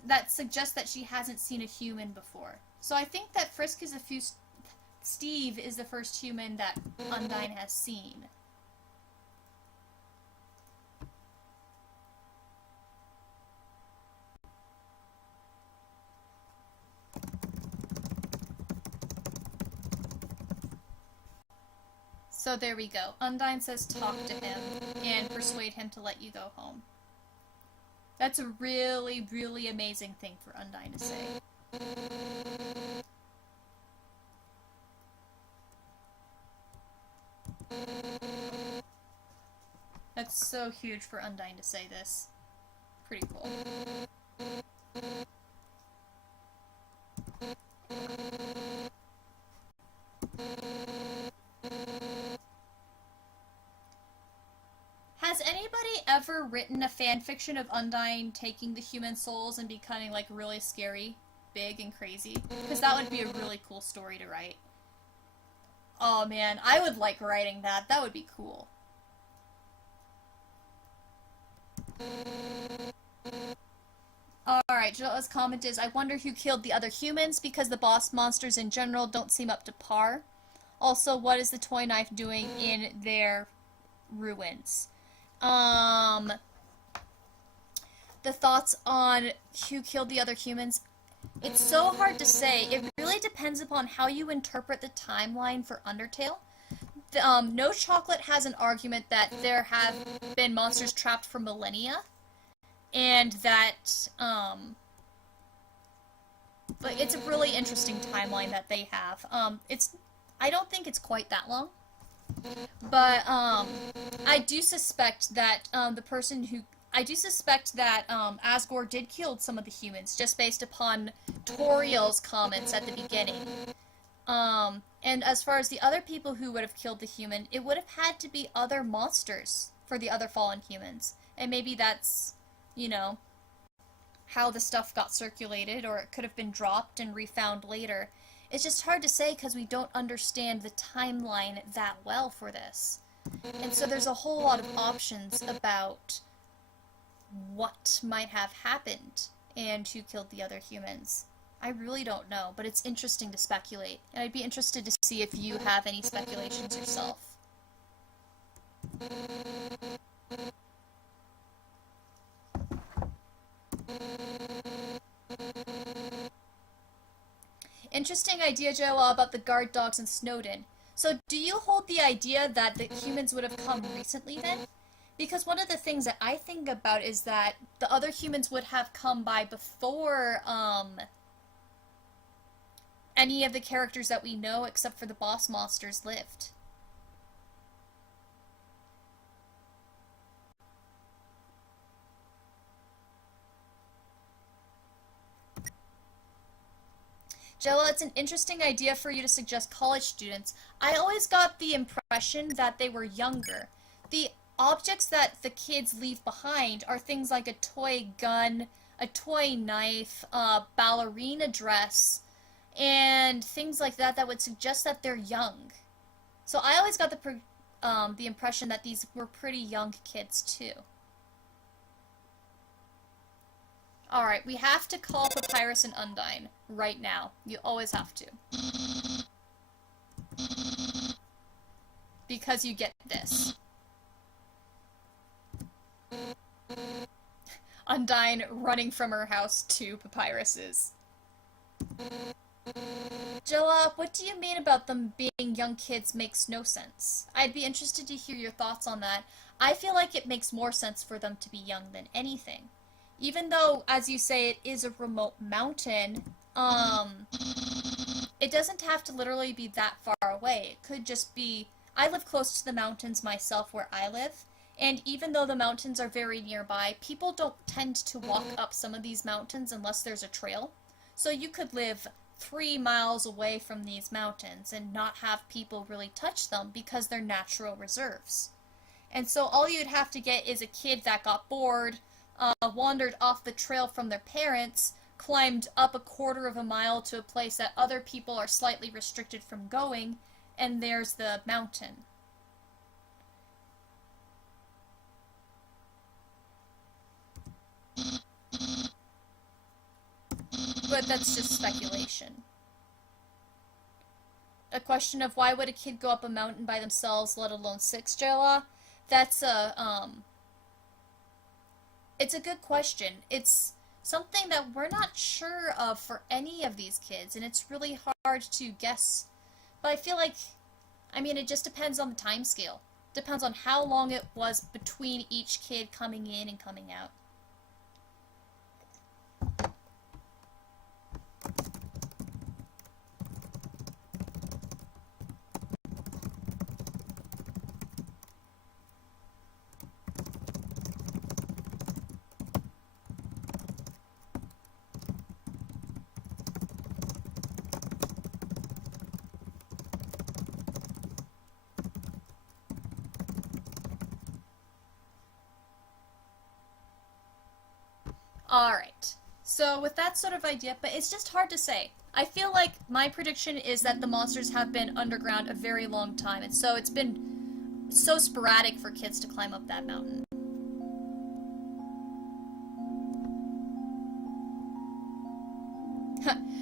that suggest that she hasn't seen a human before. So I think that Steve is the first human that Undyne has seen. So there we go. Undyne says talk to him and persuade him to let you go home. That's a really, really amazing thing for Undyne to say. That's so huge for Undyne to say this. Pretty cool. Has anybody ever written a fanfiction of Undyne taking the human souls and becoming, like, really scary, big, and crazy? Because that would be a really cool story to write. Oh man, I would like writing that. That would be cool. Alright, Jill's comment is, I wonder who killed the other humans because the boss monsters in general don't seem up to par. Also, what is the toy knife doing in their ruins? The thoughts on who killed the other humans? It's so hard to say. It really depends upon how you interpret the timeline for Undertale. No Chocolate has an argument that there have been monsters trapped for millennia, and that, but it's a really interesting timeline that they have. I don't think it's quite that long, but, I do suspect that, Asgore did kill some of the humans, just based upon Toriel's comments at the beginning. And as far as the other people who would have killed the human, it would have had to be other monsters for the other fallen humans. And maybe that's, you know, how the stuff got circulated, or it could have been dropped and refound later. It's just hard to say because we don't understand the timeline that well for this. And so there's a whole lot of options about what might have happened and who killed the other humans. I really don't know, but it's interesting to speculate, and I'd be interested to see if you have any speculations yourself. Interesting idea, Joel, about the guard dogs in Snowden. So do you hold the idea that the humans would have come recently then? Because one of the things that I think about is that the other humans would have come by before, any of the characters that we know, except for the boss monsters, lived. Jella, it's an interesting idea for you to suggest college students. I always got the impression that they were younger. The objects that the kids leave behind are things like a toy gun, a toy knife, a ballerina dress, and things like that that would suggest that they're young. So I always got the impression that these were pretty young kids too. Alright, we have to call Papyrus and Undyne right now. You always have to. Because you get this. Undyne running from her house to Papyrus's. Jilla, what do you mean about them being young kids makes no sense? I'd be interested to hear your thoughts on that. I feel like it makes more sense for them to be young than anything. Even though, as you say, it is a remote mountain, it doesn't have to literally be that far away. It could just be... I live close to the mountains myself where I live, and even though the mountains are very nearby, people don't tend to walk up some of these mountains unless there's a trail. So you could live 3 miles away from these mountains and not have people really touch them because they're natural reserves. And so all you'd have to get is a kid that got bored, wandered off the trail from their parents, climbed up 1/4 of a mile to a place that other people are slightly restricted from going, and there's the mountain. But that's just speculation. A question of why would a kid go up a mountain by themselves, let alone 6, Jella? That's it's a good question. It's something that we're not sure of for any of these kids, and it's really hard to guess. But I feel like, I mean, it just depends on the time scale. Depends on how long it was between each kid coming in and coming out. Alright, so with that sort of idea, but it's just hard to say. I feel like my prediction is that the monsters have been underground a very long time, and so it's been so sporadic for kids to climb up that mountain.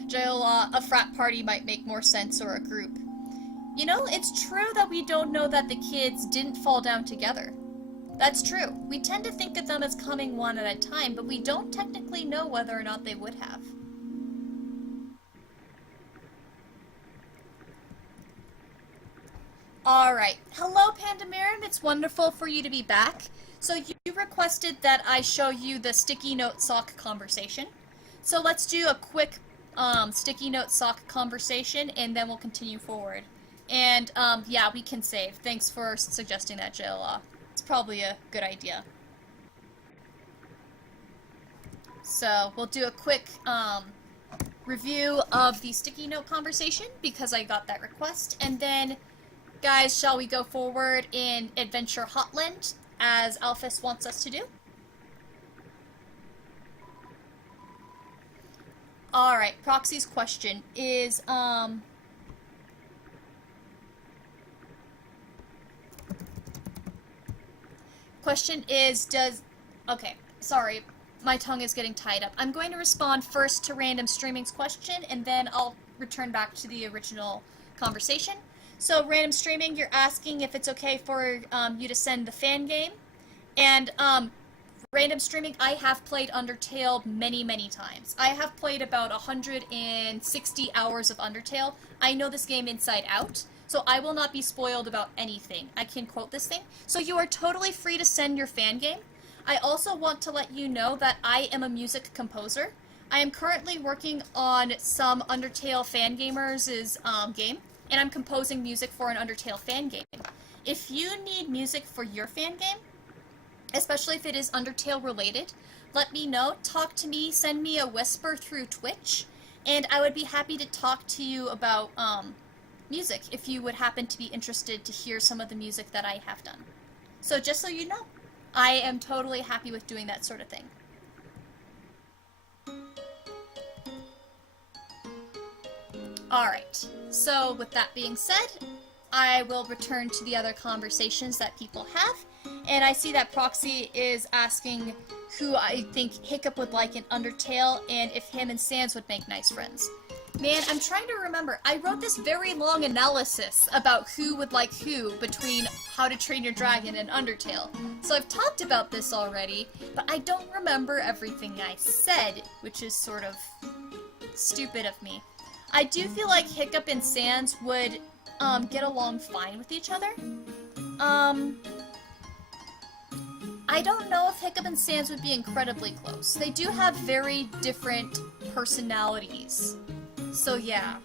JLaw, a frat party might make more sense, or a group. You know, it's true that we don't know that the kids didn't fall down together. That's true. We tend to think of them as coming one at a time, but we don't technically know whether or not they would have. Alright. Hello, Pandemirium. It's wonderful for you to be back. So you requested that I show you the sticky note sock conversation. So let's do a quick sticky note sock conversation, and then we'll continue forward. And, yeah, we can save. Thanks for suggesting that, JLA. It's probably a good idea. So, we'll do a quick, review of the sticky note conversation, because I got that request, and then, guys, shall we go forward in Adventure Hotland, as Alphys wants us to do? Alright, Proxy's question is, question is, okay, sorry, my tongue is getting tied up. I'm going to respond first to Random Streaming's question, and then I'll return back to the original conversation. So, Random Streaming, you're asking if it's okay for you to send the fan game. And, Random Streaming, I have played Undertale many, many times. I have played about 160 hours of Undertale. I know this game inside out, so I will not be spoiled about anything. I can quote this thing. So you are totally free to send your fan game. I also want to let you know that I am a music composer. I am currently working on some Undertale fan gamers' game, and I'm composing music for an Undertale fan game. If you need music for your fan game, especially if it is Undertale related, let me know, talk to me, send me a whisper through Twitch, and I would be happy to talk to you about music if you would happen to be interested to hear some of the music that I have done. So just so you know, I am totally happy with doing that sort of thing. Alright, so with that being said, I will return to the other conversations that people have, and I see that Proxy is asking who I think Hiccup would like in Undertale, and if him and Sans would make nice friends. Man, I'm trying to remember. I wrote this very long analysis about who would like who between How to Train Your Dragon and Undertale. So I've talked about this already, but I don't remember everything I said, which is sort of stupid of me. I do feel like Hiccup and Sans would get along fine with each other. I don't know if Hiccup and Sans would be incredibly close. They do have very different personalities. So yeah.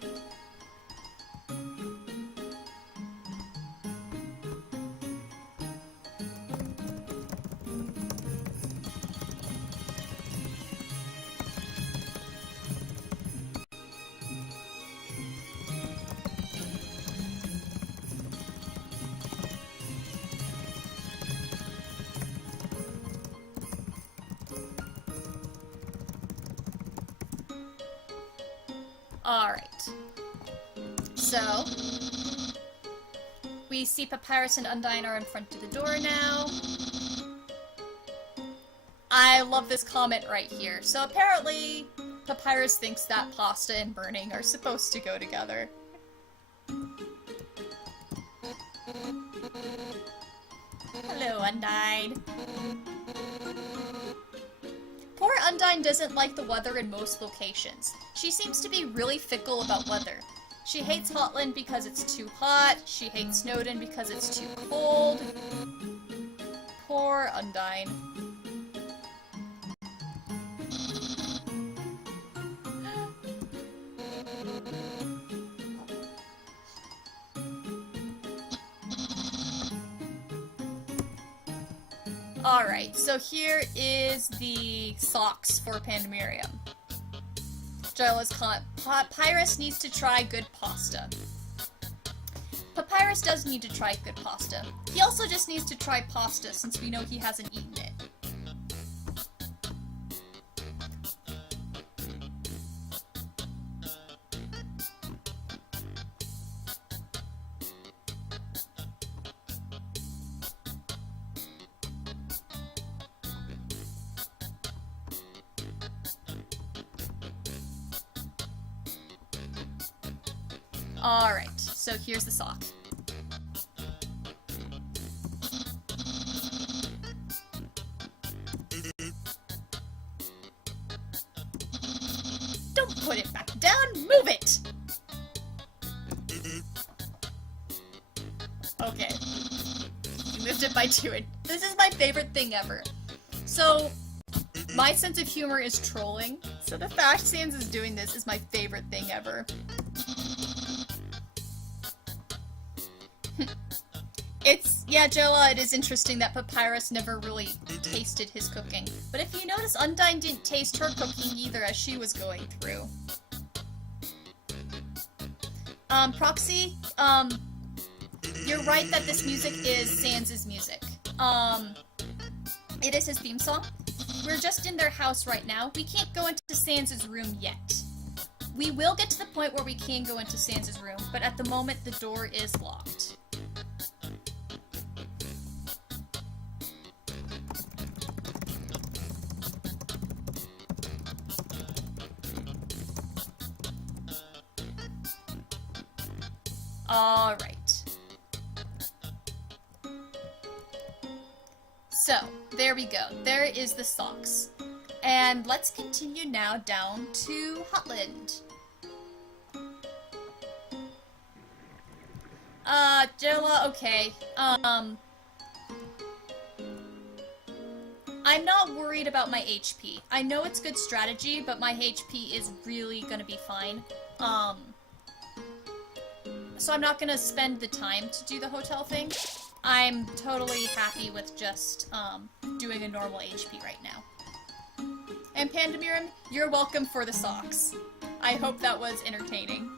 Alright. So, we see Papyrus and Undyne are in front of the door now. I love this comment right here. So apparently, Papyrus thinks that pasta and burning are supposed to go together. Hello, Undyne. Poor Undyne doesn't like the weather in most locations. She seems to be really fickle about weather. She hates Hotland because it's too hot, she hates Snowdin because it's too cold. Poor Undyne. Alright, so here is the socks for Pandemirium. Gyla's comment. Papyrus needs to try good pasta. Papyrus does need to try good pasta. He also just needs to try pasta since we know he hasn't eaten it. Alright, so here's the sock. Don't put it back down, move it! Okay. You moved it by 2. This is my favorite thing ever. So, my sense of humor is trolling. So the fact Sans is doing this is my favorite thing ever. Yeah, Jola, it is interesting that Papyrus never really tasted his cooking. But if you notice, Undyne didn't taste her cooking either as she was going through. Proxy, you're right that this music is Sans' music. It is his theme song. We're just in their house right now. We can't go into Sans' room yet. We will get to the point where we can go into Sans' room, but at the moment the door is locked. Alright. So, there we go. There is the socks. And let's continue now down to Hotland. Jola, okay. I'm not worried about my HP. I know it's good strategy, but my HP is really gonna be fine. So I'm not gonna spend the time to do the hotel thing. I'm totally happy with just, doing a normal HP right now. And Pandemirum, you're welcome for the socks. I hope that was entertaining.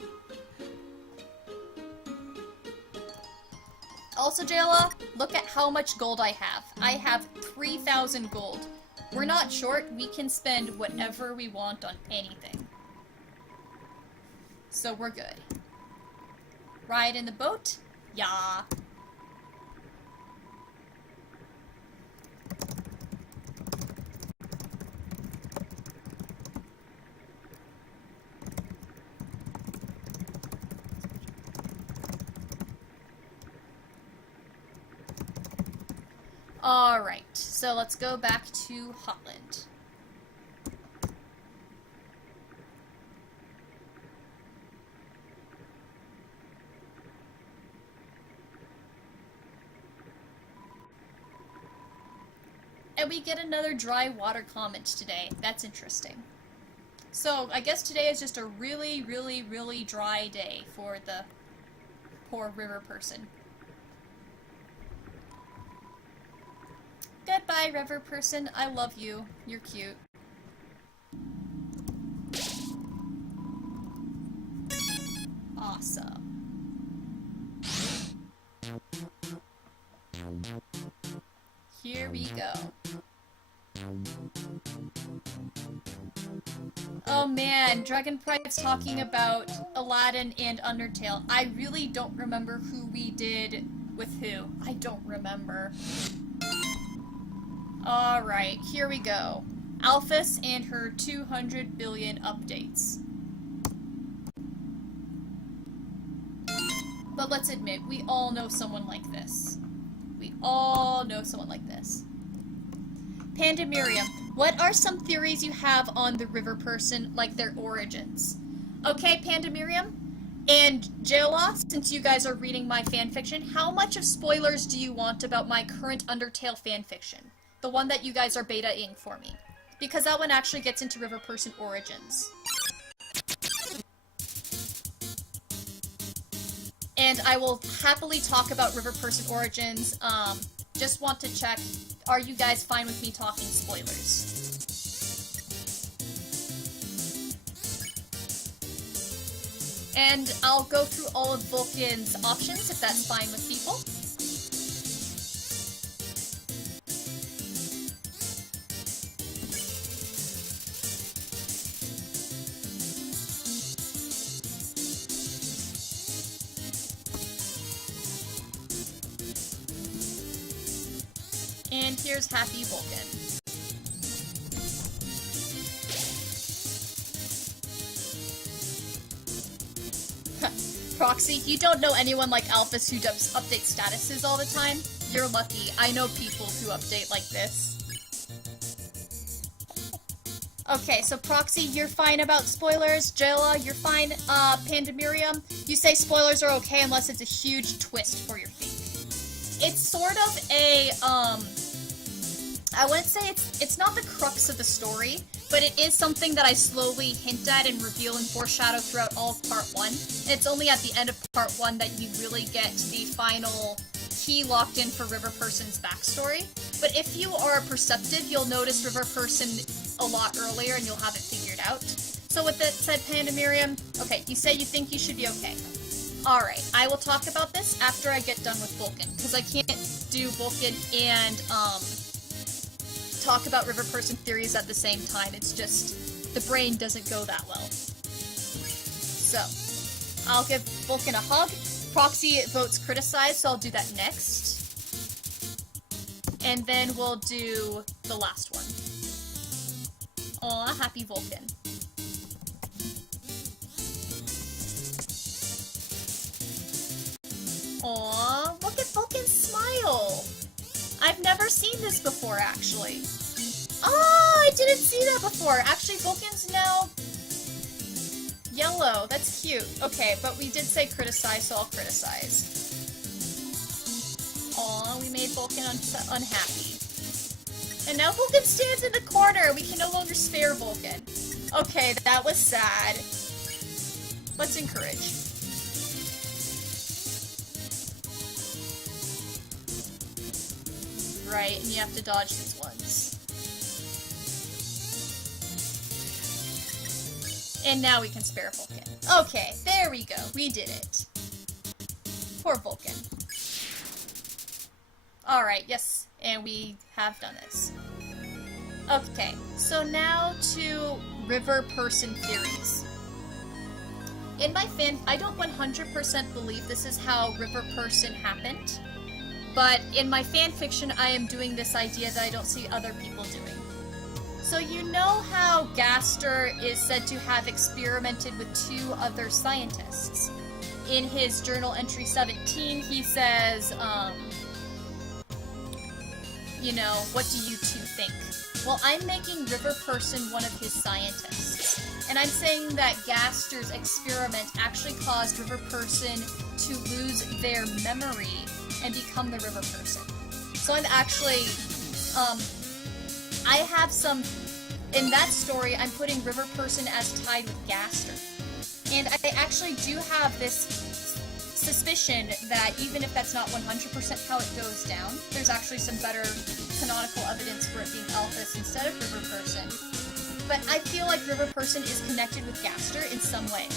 Also, Jayla, look at how much gold I have. I have 3,000 gold. We're not short, we can spend whatever we want on anything. So we're good. Ride in the boat? Yeah. Alright, so let's go back to Hotland. And we get another dry water comment today. That's interesting. So, I guess today is just a really, really, really dry day for the poor river person. Goodbye, river person. I love you. You're cute. Awesome. Here we go. Oh man, Dragon Pride's talking about Aladdin and Undertale. I really don't remember who we did with who. I don't remember. Alright, here we go. Alphys and her 200 billion updates. But let's admit, we all know someone like this. We all know someone like this. Panda Miriam, what are some theories you have on the river person, like their origins? Okay, Panda Miriam and Jayla, since you guys are reading my fanfiction, how much of spoilers do you want about my current Undertale fanfiction? The one that you guys are beta-ing for me. Because that one actually gets into river person origins. And I will happily talk about river person origins. Just want to check, are you guys fine with me talking spoilers? And I'll go through all of Vulcan's options if that's fine with people. And here's Happy Vulcan. Proxy, you don't know anyone like Alphys who does update statuses all the time? You're lucky. I know people who update like this. Okay, so Proxy, you're fine about spoilers. Jayla, you're fine. Panda Miriam, you say spoilers are okay unless it's a huge twist for your theme. it's sort of a, I wouldn't say it's not the crux of the story, but it is something that I slowly hint at and reveal and foreshadow throughout all of Part 1. And it's only at the end of Part 1 that you really get the final key locked in for River Person's backstory. But if you are perceptive, you'll notice River Person a lot earlier and you'll have it figured out. So with that said, Panda Miriam, okay, you say you think you should be okay. Alright, I will talk about this after I get done with Vulcan, because I can't do Vulcan and, talk about River Person theories at the same time. It's just, the brain doesn't go that well. So, I'll give Vulcan a hug. Proxy votes criticize, so I'll do that next. And then we'll do the last one. Aw, happy Vulcan. Aw, look at Vulcan's smile! I've never seen this before, actually. Oh, I didn't see that before! Actually, Vulcan's now yellow. That's cute. Okay, but we did say criticize, so I'll criticize. Aw, we made Vulcan unhappy. And now Vulcan stands in the corner! We can no longer spare Vulcan. Okay, that was sad. Let's encourage. Right, and you have to dodge these ones. And now we can spare Vulcan. Okay, there we go. We did it. Poor Vulcan. Alright, yes, and we have done this. Okay, so now to River Person theories. In my I don't 100% believe this is how River Person happened. But in my fanfiction, I am doing this idea that I don't see other people doing. So you know how Gaster is said to have experimented with 2 other scientists? In his journal entry 17, he says, you know, what do you 2 think? Well, I'm making River Person one of his scientists. And I'm saying that Gaster's experiment actually caused River Person to lose their memory and become the River Person. So I'm actually, I have some, in that story, I'm putting River Person as tied with Gaster. And I actually do have this suspicion that even if that's not 100% how it goes down, there's actually some better canonical evidence for it being Alphys instead of River Person. But I feel like River Person is connected with Gaster in some way.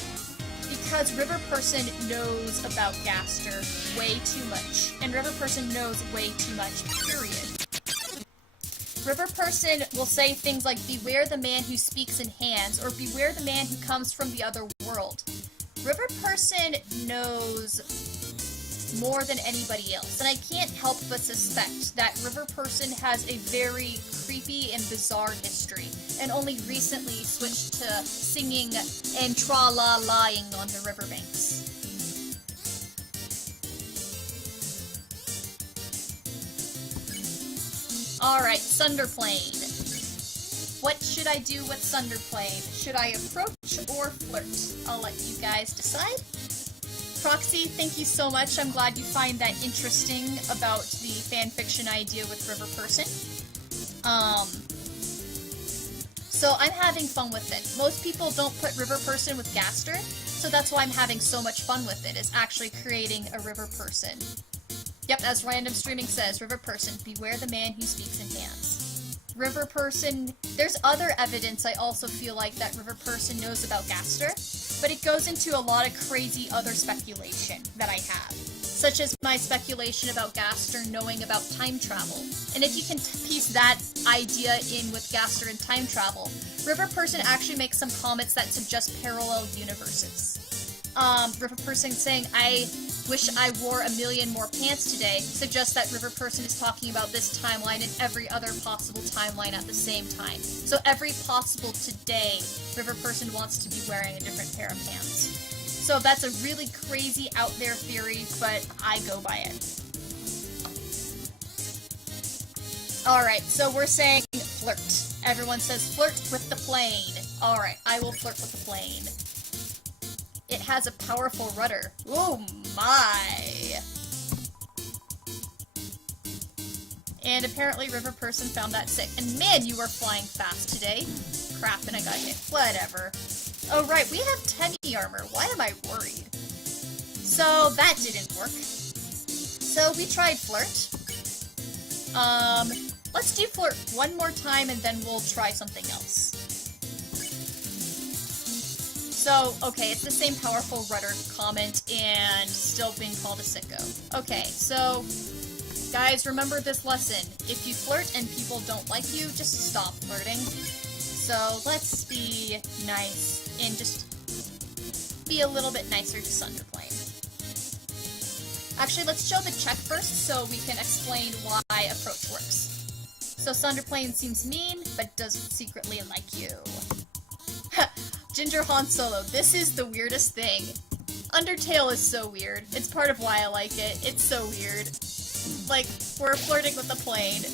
Because River Person knows about Gaster way too much. And River Person knows way too much, period. River Person will say things like, beware the man who speaks in hands, or beware the man who comes from the other world. River Person knows more than anybody else, and I can't help but suspect that River Person has a very creepy and bizarre history, and only recently switched to singing and tra-la-laing on the riverbanks. Alright, Sunderplane. What should I do with Sunderplane? Should I approach or flirt? I'll let you guys decide. Proxy, thank you so much. I'm glad you find that interesting about the fanfiction idea with River Person. So I'm having fun with it. Most people don't put River Person with Gaster, so that's why I'm having so much fun with it, is actually creating a River Person. Yep, as Random Streaming says, River Person, beware the man who speaks in hands. River Person, there's other evidence I also feel like that River Person knows about Gaster, but it goes into a lot of crazy other speculation that I have, such as my speculation about Gaster knowing about time travel. And if you can piece that idea in with Gaster and time travel, River Person actually makes some comments that suggest parallel universes. River Person saying, I wish I wore a million more pants today, suggests that River Person is talking about this timeline and every other possible timeline at the same time. So every possible today, River Person wants to be wearing a different pair of pants. So that's a really crazy out there theory, but I go by it. Alright, so we're saying flirt. Everyone says flirt with the plane. Alright, I will flirt with the plane. It has a powerful rudder. Oh my! And apparently River Person found that sick. And man, you are flying fast today. Crap, and I got hit. Whatever. Oh right, we have 10 armor. Why am I worried? So that didn't work. So we tried Flirt. Let's do Flirt one more time and then we'll try something else. So, okay, it's the same powerful rudder comment and still being called a sicko. Okay, so, guys, remember this lesson. If you flirt and people don't like you, just stop flirting. So, let's be nice and just be a little bit nicer to Sunderplane. Actually, let's show the check first so we can explain why approach works. So, Sunderplane seems mean, but doesn't secretly like you. Ginger Han Solo, this is the weirdest thing. Undertale is so weird. It's part of why I like it. It's so weird. Like, we're flirting with the plane.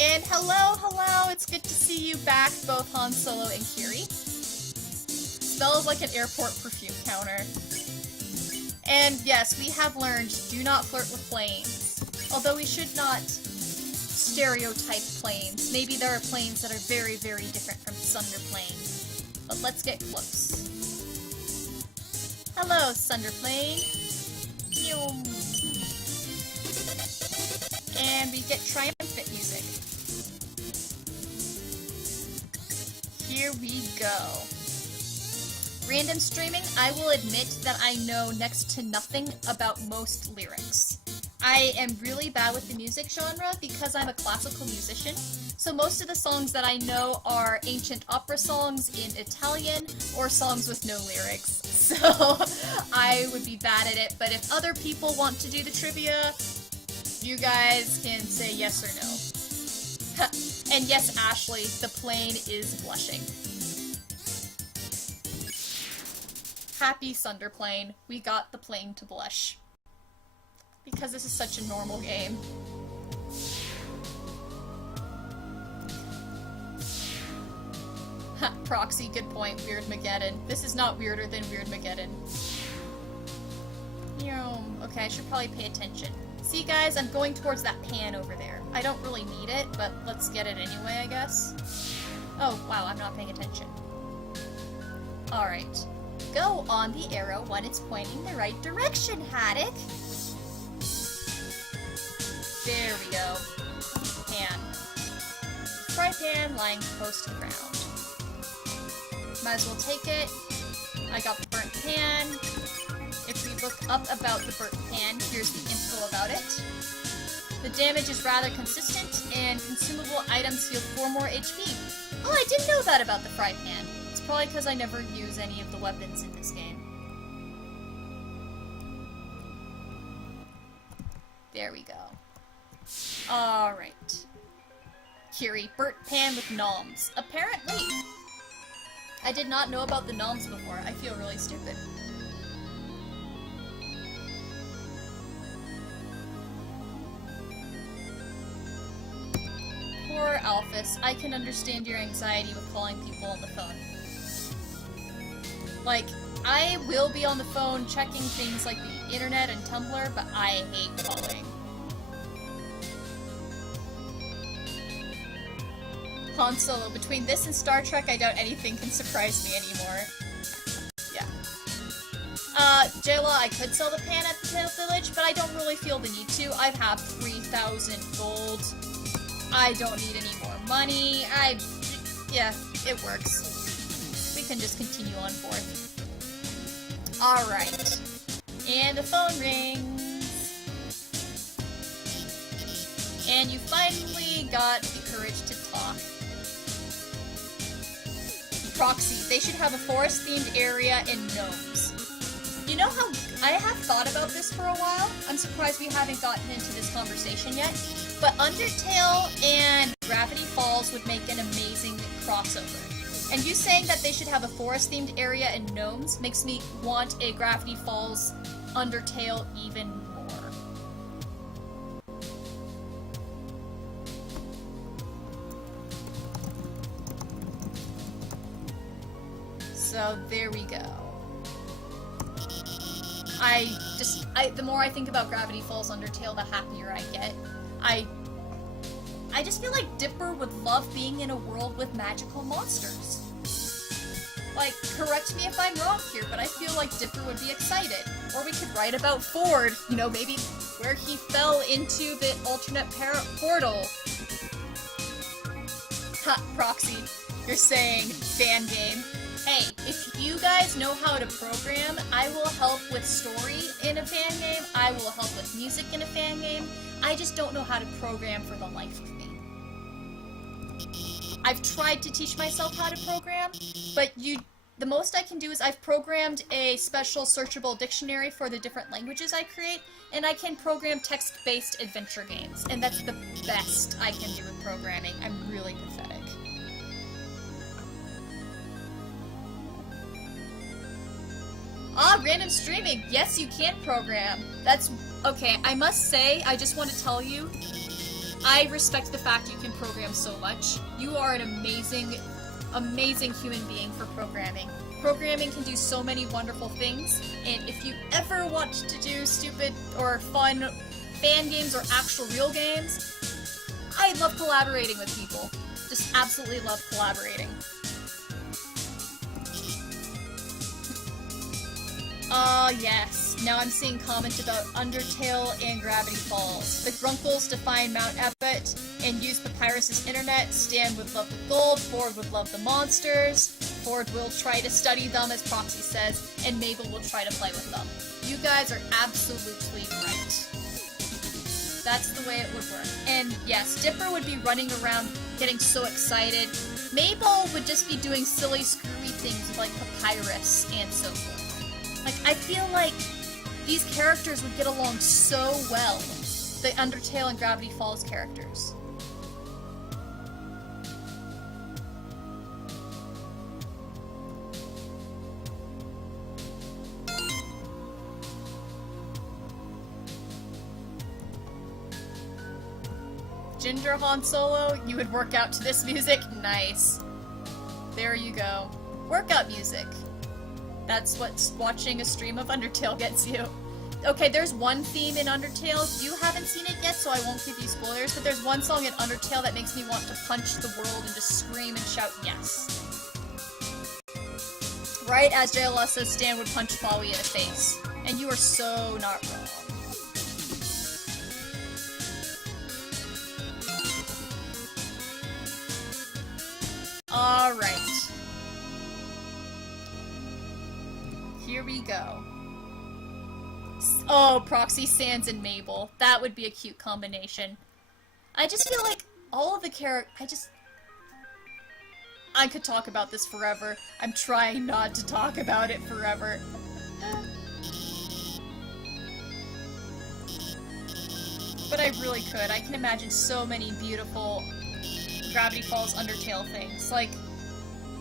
And hello, it's good to see you back, both Han Solo and Kiri. Smells like an airport perfume counter. And yes, we have learned, do not flirt with planes. Although we should not stereotype planes. Maybe there are planes that are very, very different from Sunderplane. But let's get close. Hello, Sunderplane. And we get triumphant music. Here we go. Random streaming, I will admit that I know next to nothing about most lyrics. I am really bad with the music genre because I'm a classical musician, so most of the songs that I know are ancient opera songs in Italian or songs with no lyrics. So I would be bad at it, but if other people want to do the trivia, you guys can say yes or no. And yes, Ashley, the plane is blushing. Happy Sunderplane, we got the plane to blush. Because this is such a normal game. Ha, Proxy, good point, Weirdmageddon. This is not weirder than Weirdmageddon. Okay, I should probably pay attention. See guys, I'm going towards that pan over there. I don't really need it, but let's get it anyway, I guess. Oh, wow, I'm not paying attention. Alright. Go on the arrow when it's pointing the right direction, Haddock! There we go. Pan. Fry pan lying close to the ground. Might as well take it. I got the burnt pan. If we look up about the burnt pan, here's the info about it. The damage is rather consistent, and consumable items heal 4 more HP. Oh, I didn't know that about the fry pan. It's probably because I never use any of the weapons in this game. There we go. Alright. Kiri, burnt pan with noms. Apparently! I did not know about the noms before. I feel really stupid. Poor Alphys. I can understand your anxiety with calling people on the phone. Like, I will be on the phone checking things like the internet and Tumblr, but I hate calling. Han Solo, between this and Star Trek, I doubt anything can surprise me anymore. Yeah. Jayla, I could sell the pan at the Tail Village, but I don't really feel the need to. I have 3,000 gold. I don't need any more money. Yeah, it works. We can just continue on forth. Alright. And the phone rings. And you finally got the courage to talk. Proxy, they should have a forest-themed area and gnomes. You know how I have thought about this for a while? I'm surprised we haven't gotten into this conversation yet. But Undertale and Gravity Falls would make an amazing crossover. And you saying that they should have a forest-themed area and gnomes makes me want a Gravity Falls Undertale even more. So there we go. The more I think about Gravity Falls Undertale, the happier I get. I just feel like Dipper would love being in a world with magical monsters. Like, correct me if I'm wrong here, but I feel like Dipper would be excited. Or we could write about Ford, you know, maybe where he fell into the alternate portal. Ha, Proxy, you're saying fan game. Hey, if you guys know how to program, I will help with story in a fan game, I will help with music in a fan game. I just don't know how to program for the life of me. I've tried to teach myself how to program, but the most I can do is I've programmed a special searchable dictionary for the different languages I create, and I can program text-based adventure games, and that's the best I can do with programming. I'm really pathetic. Ah, random streaming! Yes, you can program! That's... okay, I must say, I just want to tell you, I respect the fact you can program so much. You are an amazing, amazing human being for programming. Programming can do so many wonderful things, and if you ever want to do stupid or fun fan games or actual real games, I love collaborating with people. Just absolutely love collaborating. Yes. Now I'm seeing comments about Undertale and Gravity Falls. The Grunkles define Mount Everett and use Papyrus's internet. Stan would love the gold, Ford would love the monsters, Ford will try to study them, as Proxy says, and Mabel will try to play with them. You guys are absolutely right. That's the way it would work. And yes, Dipper would be running around getting so excited. Mabel would just be doing silly, screwy things like Papyrus and so forth. Like, I feel like these characters would get along so well. The Undertale and Gravity Falls characters. Ginger Han Solo, you would work out to this music? Nice. There you go. Workout music. That's what watching a stream of Undertale gets you. Okay, there's one theme in Undertale. You haven't seen it yet, so I won't give you spoilers, but there's one song in Undertale that makes me want to punch the world and just scream and shout yes. Right as JLS says Stan would punch Flowey in the face. And you are so not wrong. Alright. Here we go. Oh, Proxy, Sans, and Mabel. That would be a cute combination. I just feel like all of the characters... I could talk about this forever. I'm trying not to talk about it forever. But I really could. I can imagine so many beautiful Gravity Falls Undertale things. Like,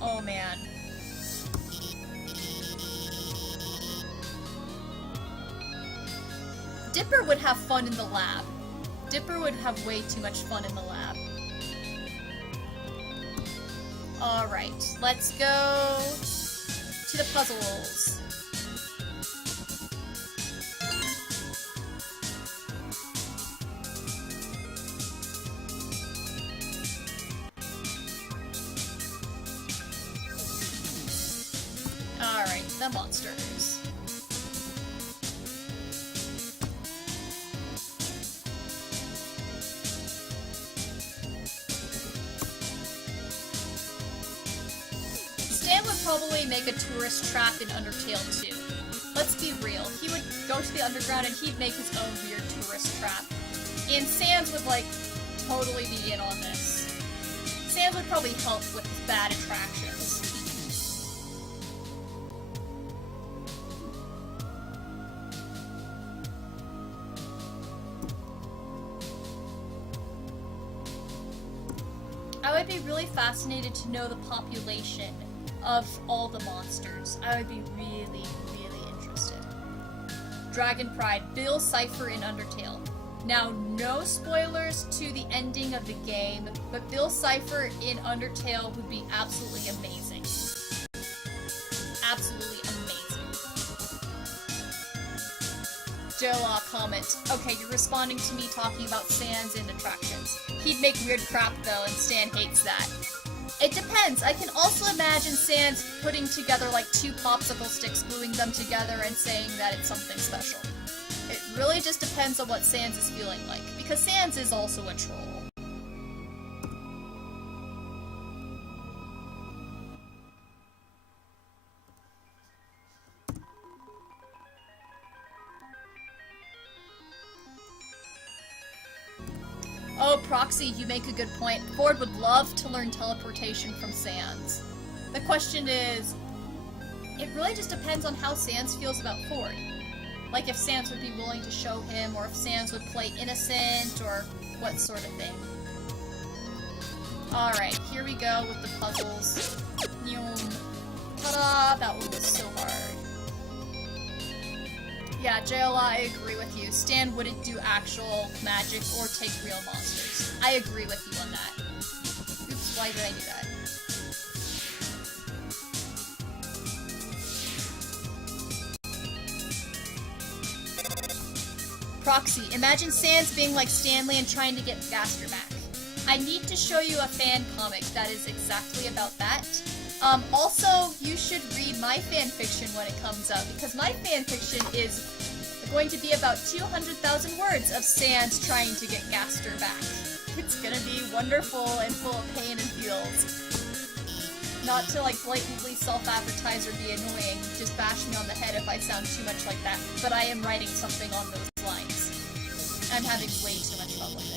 oh man. Dipper would have fun in the lab. Dipper would have way too much fun in the lab. Alright, let's go to the puzzles. Alright, the monsters. Stan would probably make a tourist trap in Undertale too. Let's be real, he would go to the underground and he'd make his own weird tourist trap. And Sans would, like, totally be in on this. Sans would probably help with bad attractions. I would be really fascinated to know the population of all the monsters. I would be really, really interested. Dragon Pride, Bill Cipher in Undertale. Now, no spoilers to the ending of the game, but Bill Cipher in Undertale would be absolutely amazing. Absolutely amazing. Jola comment. Okay, you're responding to me talking about stands and attractions. He'd make weird crap though, and Stan hates that. It depends. I can also imagine Sans putting together like 2 popsicle sticks, gluing them together, and saying that it's something special. It really just depends on what Sans is feeling like, because Sans is also a troll. Oh, Proxy, you make a good point. Ford would love to learn teleportation from Sans. The question is, it really just depends on how Sans feels about Ford. Like if Sans would be willing to show him, or if Sans would play innocent, or what sort of thing. Alright, here we go with the puzzles. Ta-da! That one was so hard. Yeah, JLA, I agree with you. Stan wouldn't do actual magic or take real monsters. I agree with you on that. Oops, why did I do that? Proxy, imagine Sans being like Stanley and trying to get Gaster back. I need to show you a fan comic that is exactly about that. Also, you should read my fanfiction when it comes out, because my fanfiction is going to be about 200,000 words of Sans trying to get Gaster back. It's gonna be wonderful and full of pain and feels. Not to like blatantly self-advertise or be annoying, just bash me on the head if I sound too much like that, but I am writing something on those lines. I'm having way too much fun with it.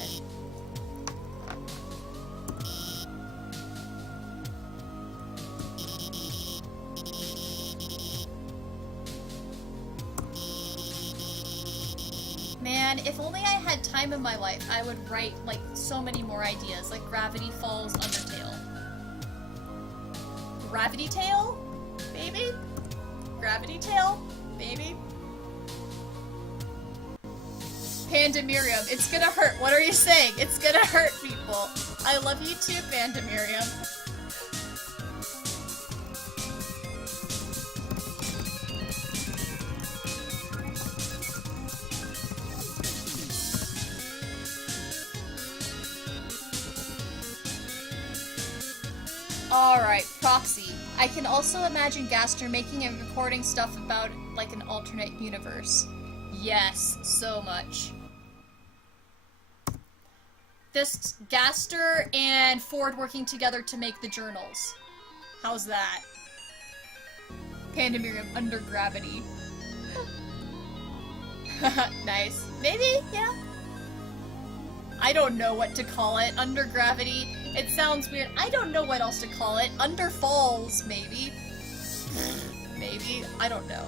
Man, if only I had time in my life, I would write, like, so many more ideas, like Gravity Falls, Undertale. Gravity Tail? Baby? Gravity Tail? Baby? Panda Miriam, it's gonna hurt. What are you saying? It's gonna hurt people. I love you too, Panda Miriam. Alright, Proxy. I can also imagine Gaster making and recording stuff about, like, an alternate universe. Yes, so much. This Gaster and Ford working together to make the journals. How's that? Panda Miriam, under gravity. Nice. Maybe, yeah. I don't know what to call it. Under gravity. It sounds weird. I don't know what else to call it. Under falls, maybe. Maybe. I don't know.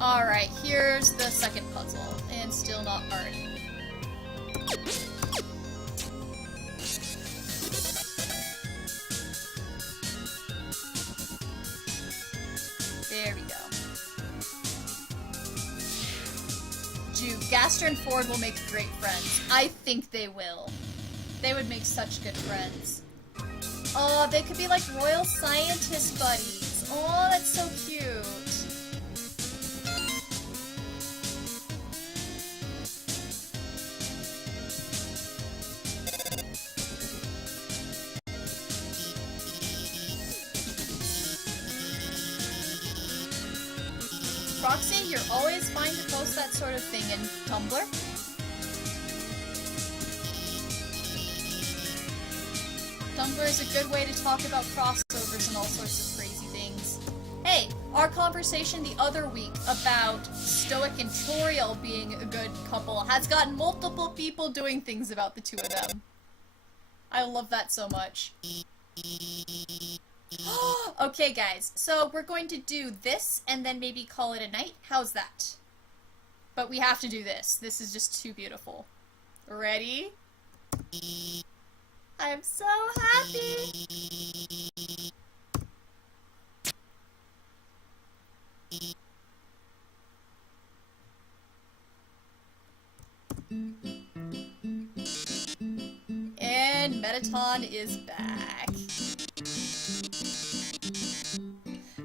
Alright, here's the second puzzle. And still not hard. There we go. Gaster and Ford will make great friends. I think they will. They would make such good friends. Oh, they could be like royal scientist buddies. Oh, that's so cute. Roxy, you're always fine to post that sort of thing in Tumblr. Tumblr is a good way to talk about crossovers and all sorts of crazy things. Hey, our conversation the other week about Stoic and Toriel being a good couple has gotten multiple people doing things about the two of them. I love that so much. Okay, guys, so we're going to do this and then maybe call it a night. How's that? But we have to do this. This is just too beautiful. Ready? I'm so happy! And Metaton is back.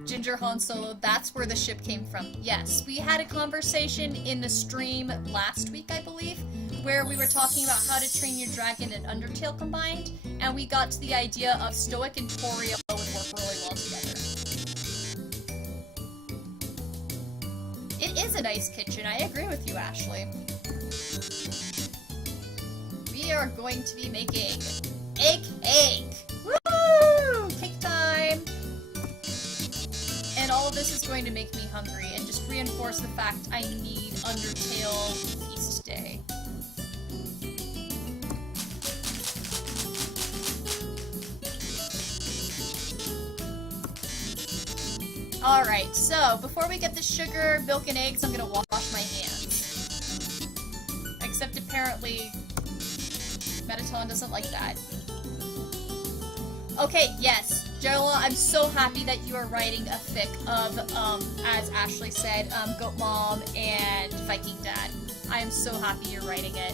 Ginger Han Solo, that's where the ship came from. Yes, we had a conversation in the stream last week, I believe, where we were talking about how to train your dragon and Undertale combined, and we got to the idea of Stoic and Torio would work really well together. It is a nice kitchen, I agree with you, Ashley. We are going to be making egg cake! Woo! Cake time! And all of this is going to make me hungry and just reinforce the fact I need Undertale Feast Day. Alright, so before we get the sugar, milk, and eggs, I'm gonna wash my hands. Except apparently, Metaton doesn't like that. Okay, yes, Jola, I'm so happy that you are writing a fic of, as Ashley said, Goat Mom and Viking Dad. I am so happy you're writing it.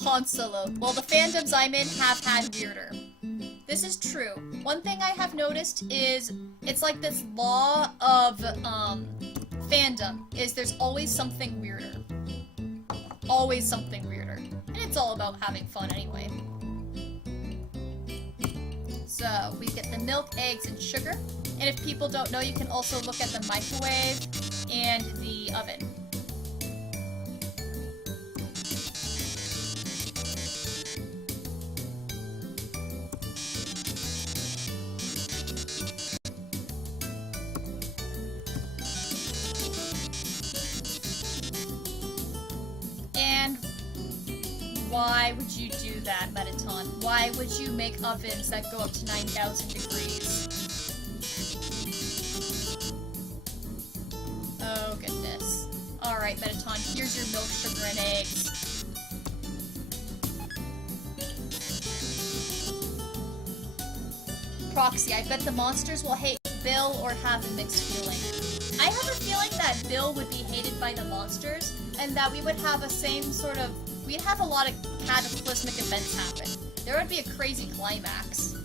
Han Solo. Well, the fandoms I'm in have had weirder. This is true. One thing I have noticed is, it's like this law of, fandom, is there's always something weirder. Always something weirder. And it's all about having fun anyway. So, we get the milk, eggs, and sugar. And if people don't know, you can also look at the microwave and the oven. Why would you do that, Metaton? Why would you make ovens that go up to 9,000 degrees? Oh, goodness. Alright, Metaton, here's your milk, sugar, and eggs. Proxy, I bet the monsters will hate Bill or have a mixed feeling. I have a feeling that Bill would be hated by the monsters, and that we would have a same sort of... We'd have a lot of cataclysmic events happen. There would be a crazy climax.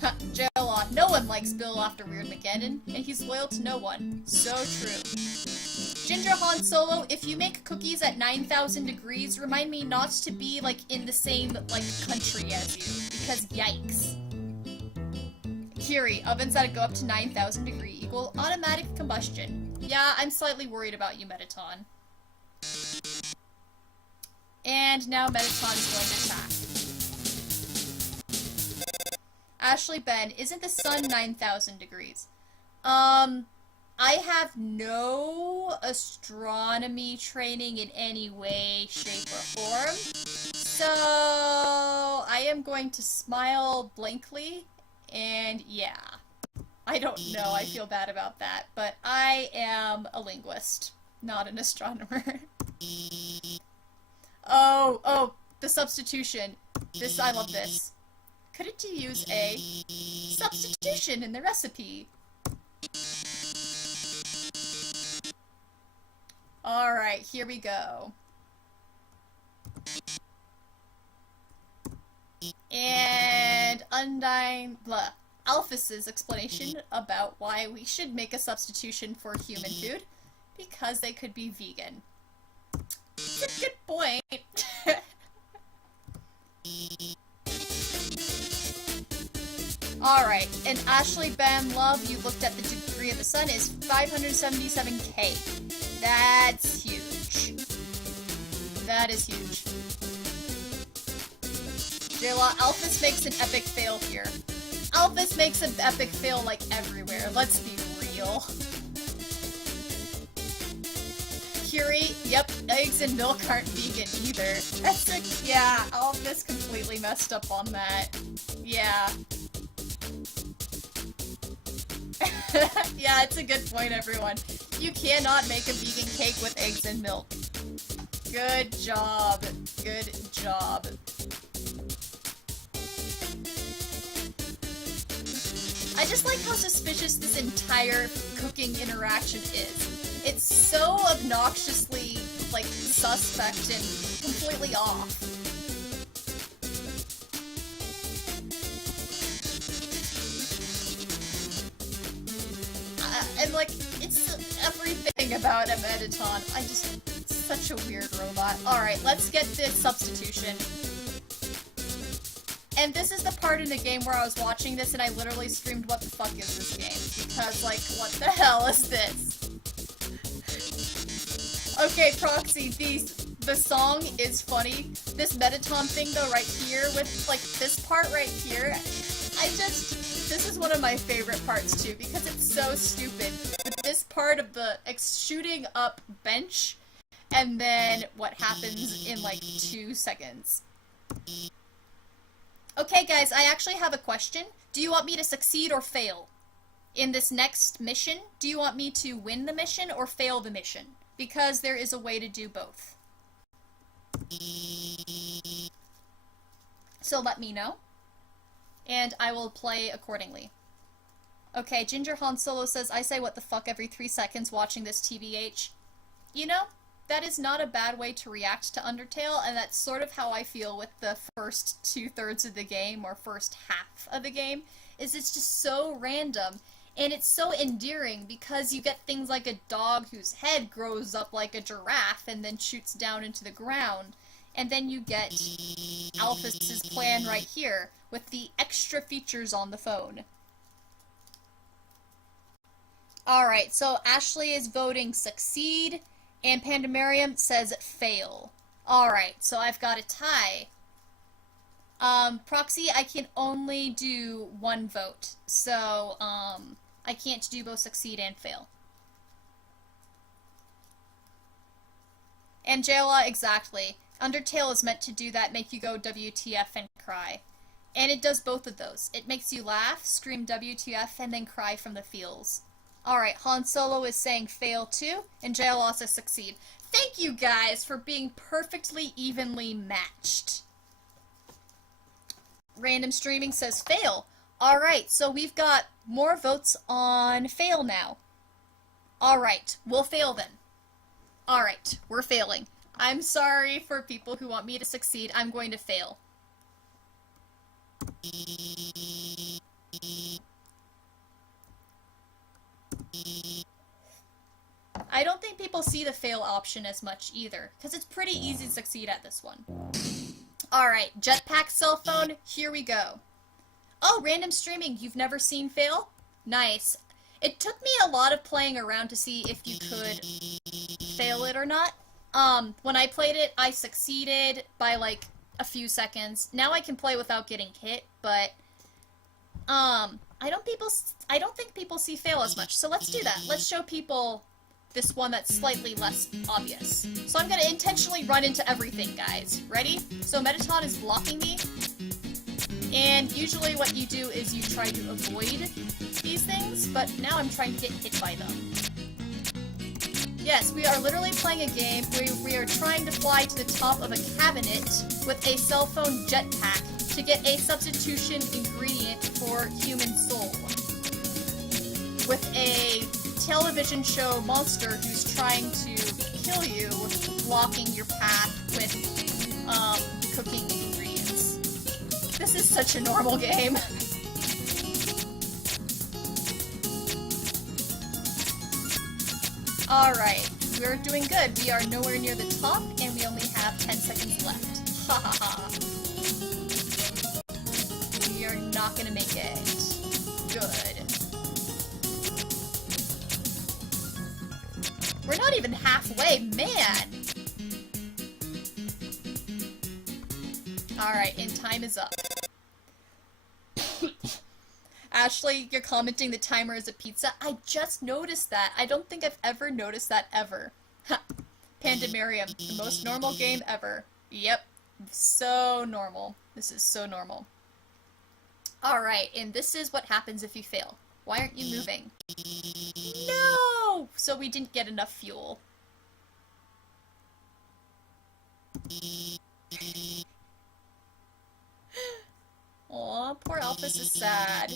Huh, J-Law, no one likes Bill after Weird Mageddon, and he's loyal to no one. So true. Ginger Han Solo, if you make cookies at 9,000 degrees, remind me not to be, like, in the same, like, country as you, because yikes. Kiri, ovens that go up to 9,000 degree equal automatic combustion. Yeah, I'm slightly worried about you, Metaton. And now Metaton is going to attack. Ashley Ben, isn't the sun 9,000 degrees? I have no astronomy training in any way, shape, or form. So, I am going to smile blankly, and yeah. I don't know, I feel bad about that, but I am a linguist, not an astronomer. Oh, the substitution. I love this. Couldn't you use a substitution in the recipe? Alright, here we go. And Undyne, blah. Alphys's explanation about why we should make a substitution for human food. Because they could be vegan. That's a good point. Alright, and Ashley Ben Love, you looked at the degree of the sun, is 577K. That's huge. That is huge. Jayla, Alphys makes an epic fail here. Alphys makes an epic fail like everywhere, let's be real. Curie, yep, eggs and milk aren't vegan either. That's yeah, Alphys completely messed up on that. Yeah. Yeah, it's a good point, everyone. You cannot make a vegan cake with eggs and milk. Good job. Good job. I just like how suspicious this entire cooking interaction is. It's so obnoxiously, like, suspect and completely off. And like, it's everything about a Mettaton. Such a weird robot. Alright, let's get this substitution. And this is the part in the game where I was watching this and I literally screamed, what the fuck is this game? Because, like, what the hell is this? Okay, Proxy, the song is funny. This Mettaton thing, though, right here, with, like, this part right here, this is one of my favorite parts, too, because it's so stupid. With this part of the shooting up bench, and then what happens in, like, 2 seconds. Okay, guys, I actually have a question. Do you want me to succeed or fail? In this next mission, do you want me to win the mission or fail the mission? Because there is a way to do both. So let me know, and I will play accordingly. Okay, Ginger Han Solo says, I say what the fuck every 3 seconds watching this TBH. You know, that is not a bad way to react to Undertale, and that's sort of how I feel with the first 2/3 of the game, or first half of the game, is it's just so random, and it's so endearing because you get things like a dog whose head grows up like a giraffe and then shoots down into the ground, and then you get Alphys's plan right here, with the extra features on the phone. Alright, so Ashley is voting succeed, and Pandemarium says fail. Alright, so I've got a tie. Proxy, I can only do 1 vote, so, I can't do both succeed and fail. And Jayla, exactly. Undertale is meant to do that, make you go WTF and cry. And it does both of those. It makes you laugh, scream WTF, and then cry from the feels. Alright, Han Solo is saying fail too, and Jayla says succeed. Thank you guys for being perfectly evenly matched. Random Streaming says fail. Alright, so we've got more votes on fail now. Alright, we'll fail then. Alright, we're failing. I'm sorry for people who want me to succeed. I'm going to fail. I don't think people see the fail option as much either, because it's pretty easy to succeed at this one. Alright, jetpack cell phone, here we go. Oh, Random Streaming, you've never seen fail? Nice. It took me a lot of playing around to see if you could fail it or not. When I played it, I succeeded by like a few seconds. Now I can play without getting hit, but I don't think people see fail as much. So let's do that. Let's show people this one that's slightly less obvious. So I'm gonna intentionally run into everything, guys. Ready? So Mettaton is blocking me. And usually what you do is you try to avoid these things, but now I'm trying to get hit by them. Yes, we are literally playing a game where we are trying to fly to the top of a cabinet with a cell phone jetpack to get a substitution ingredient for human soul. With a television show monster who's trying to kill you, blocking your path with, cooking ingredients. This is such a normal game. Alright, we're doing good. We are nowhere near the top, and we only have 10 seconds left. Ha ha ha. We are not gonna make it. Good. We're not even halfway, man! Alright, and time is up. Ashley, you're commenting the timer is a pizza. I just noticed that. I don't think I've ever noticed that ever. Ha! Pandemarium, the most normal game ever. Yep. So normal. This is so normal. Alright, and this is what happens if you fail. Why aren't you moving? No! So we didn't get enough fuel. Aw, poor Alphys is sad.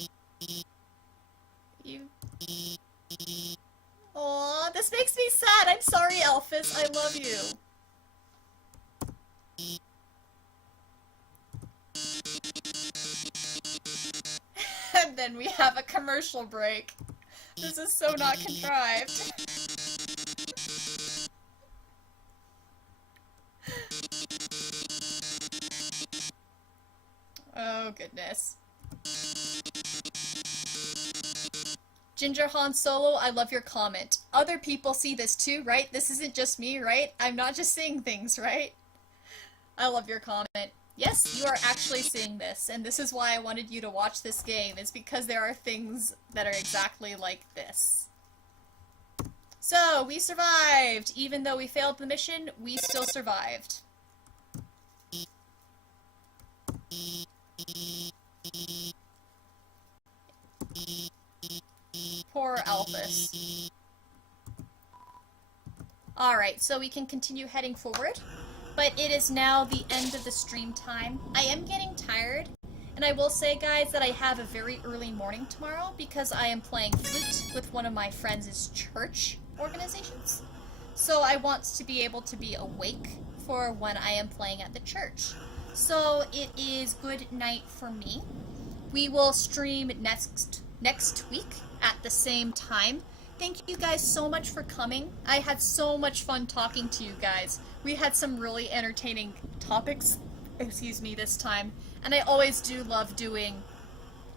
You... Aw, this makes me sad. I'm sorry, Alphys. I love you. And then we have a commercial break. This is so not contrived. Oh, goodness. Ginger Han Solo, I love your comment. Other people see this too, right? This isn't just me, right? I'm not just seeing things, right? I love your comment. Yes, you are actually seeing this, and this is why I wanted you to watch this game, is because there are things that are exactly like this. So, we survived! Even though we failed the mission, we still survived. Poor Alphys. Alright, so we can continue heading forward. But it is now the end of the stream time. I am getting tired. And I will say, guys, that I have a very early morning tomorrow because I am playing flute with one of my friends' church organizations. So I want to be able to be awake for when I am playing at the church. So it is good night for me. We will stream next week at the same time. Thank you guys so much for coming. I had so much fun talking to you guys. We had some really entertaining topics, this time. And I always do love doing...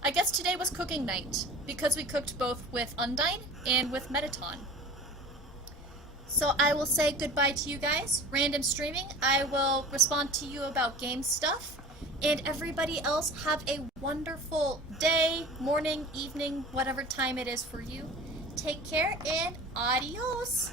I guess today was cooking night, because we cooked both with Undyne and with Metaton. So I will say goodbye to you guys. Random streaming. I will respond to you about game stuff. And everybody else, have a wonderful day, morning, evening, whatever time it is for you. Take care and adios!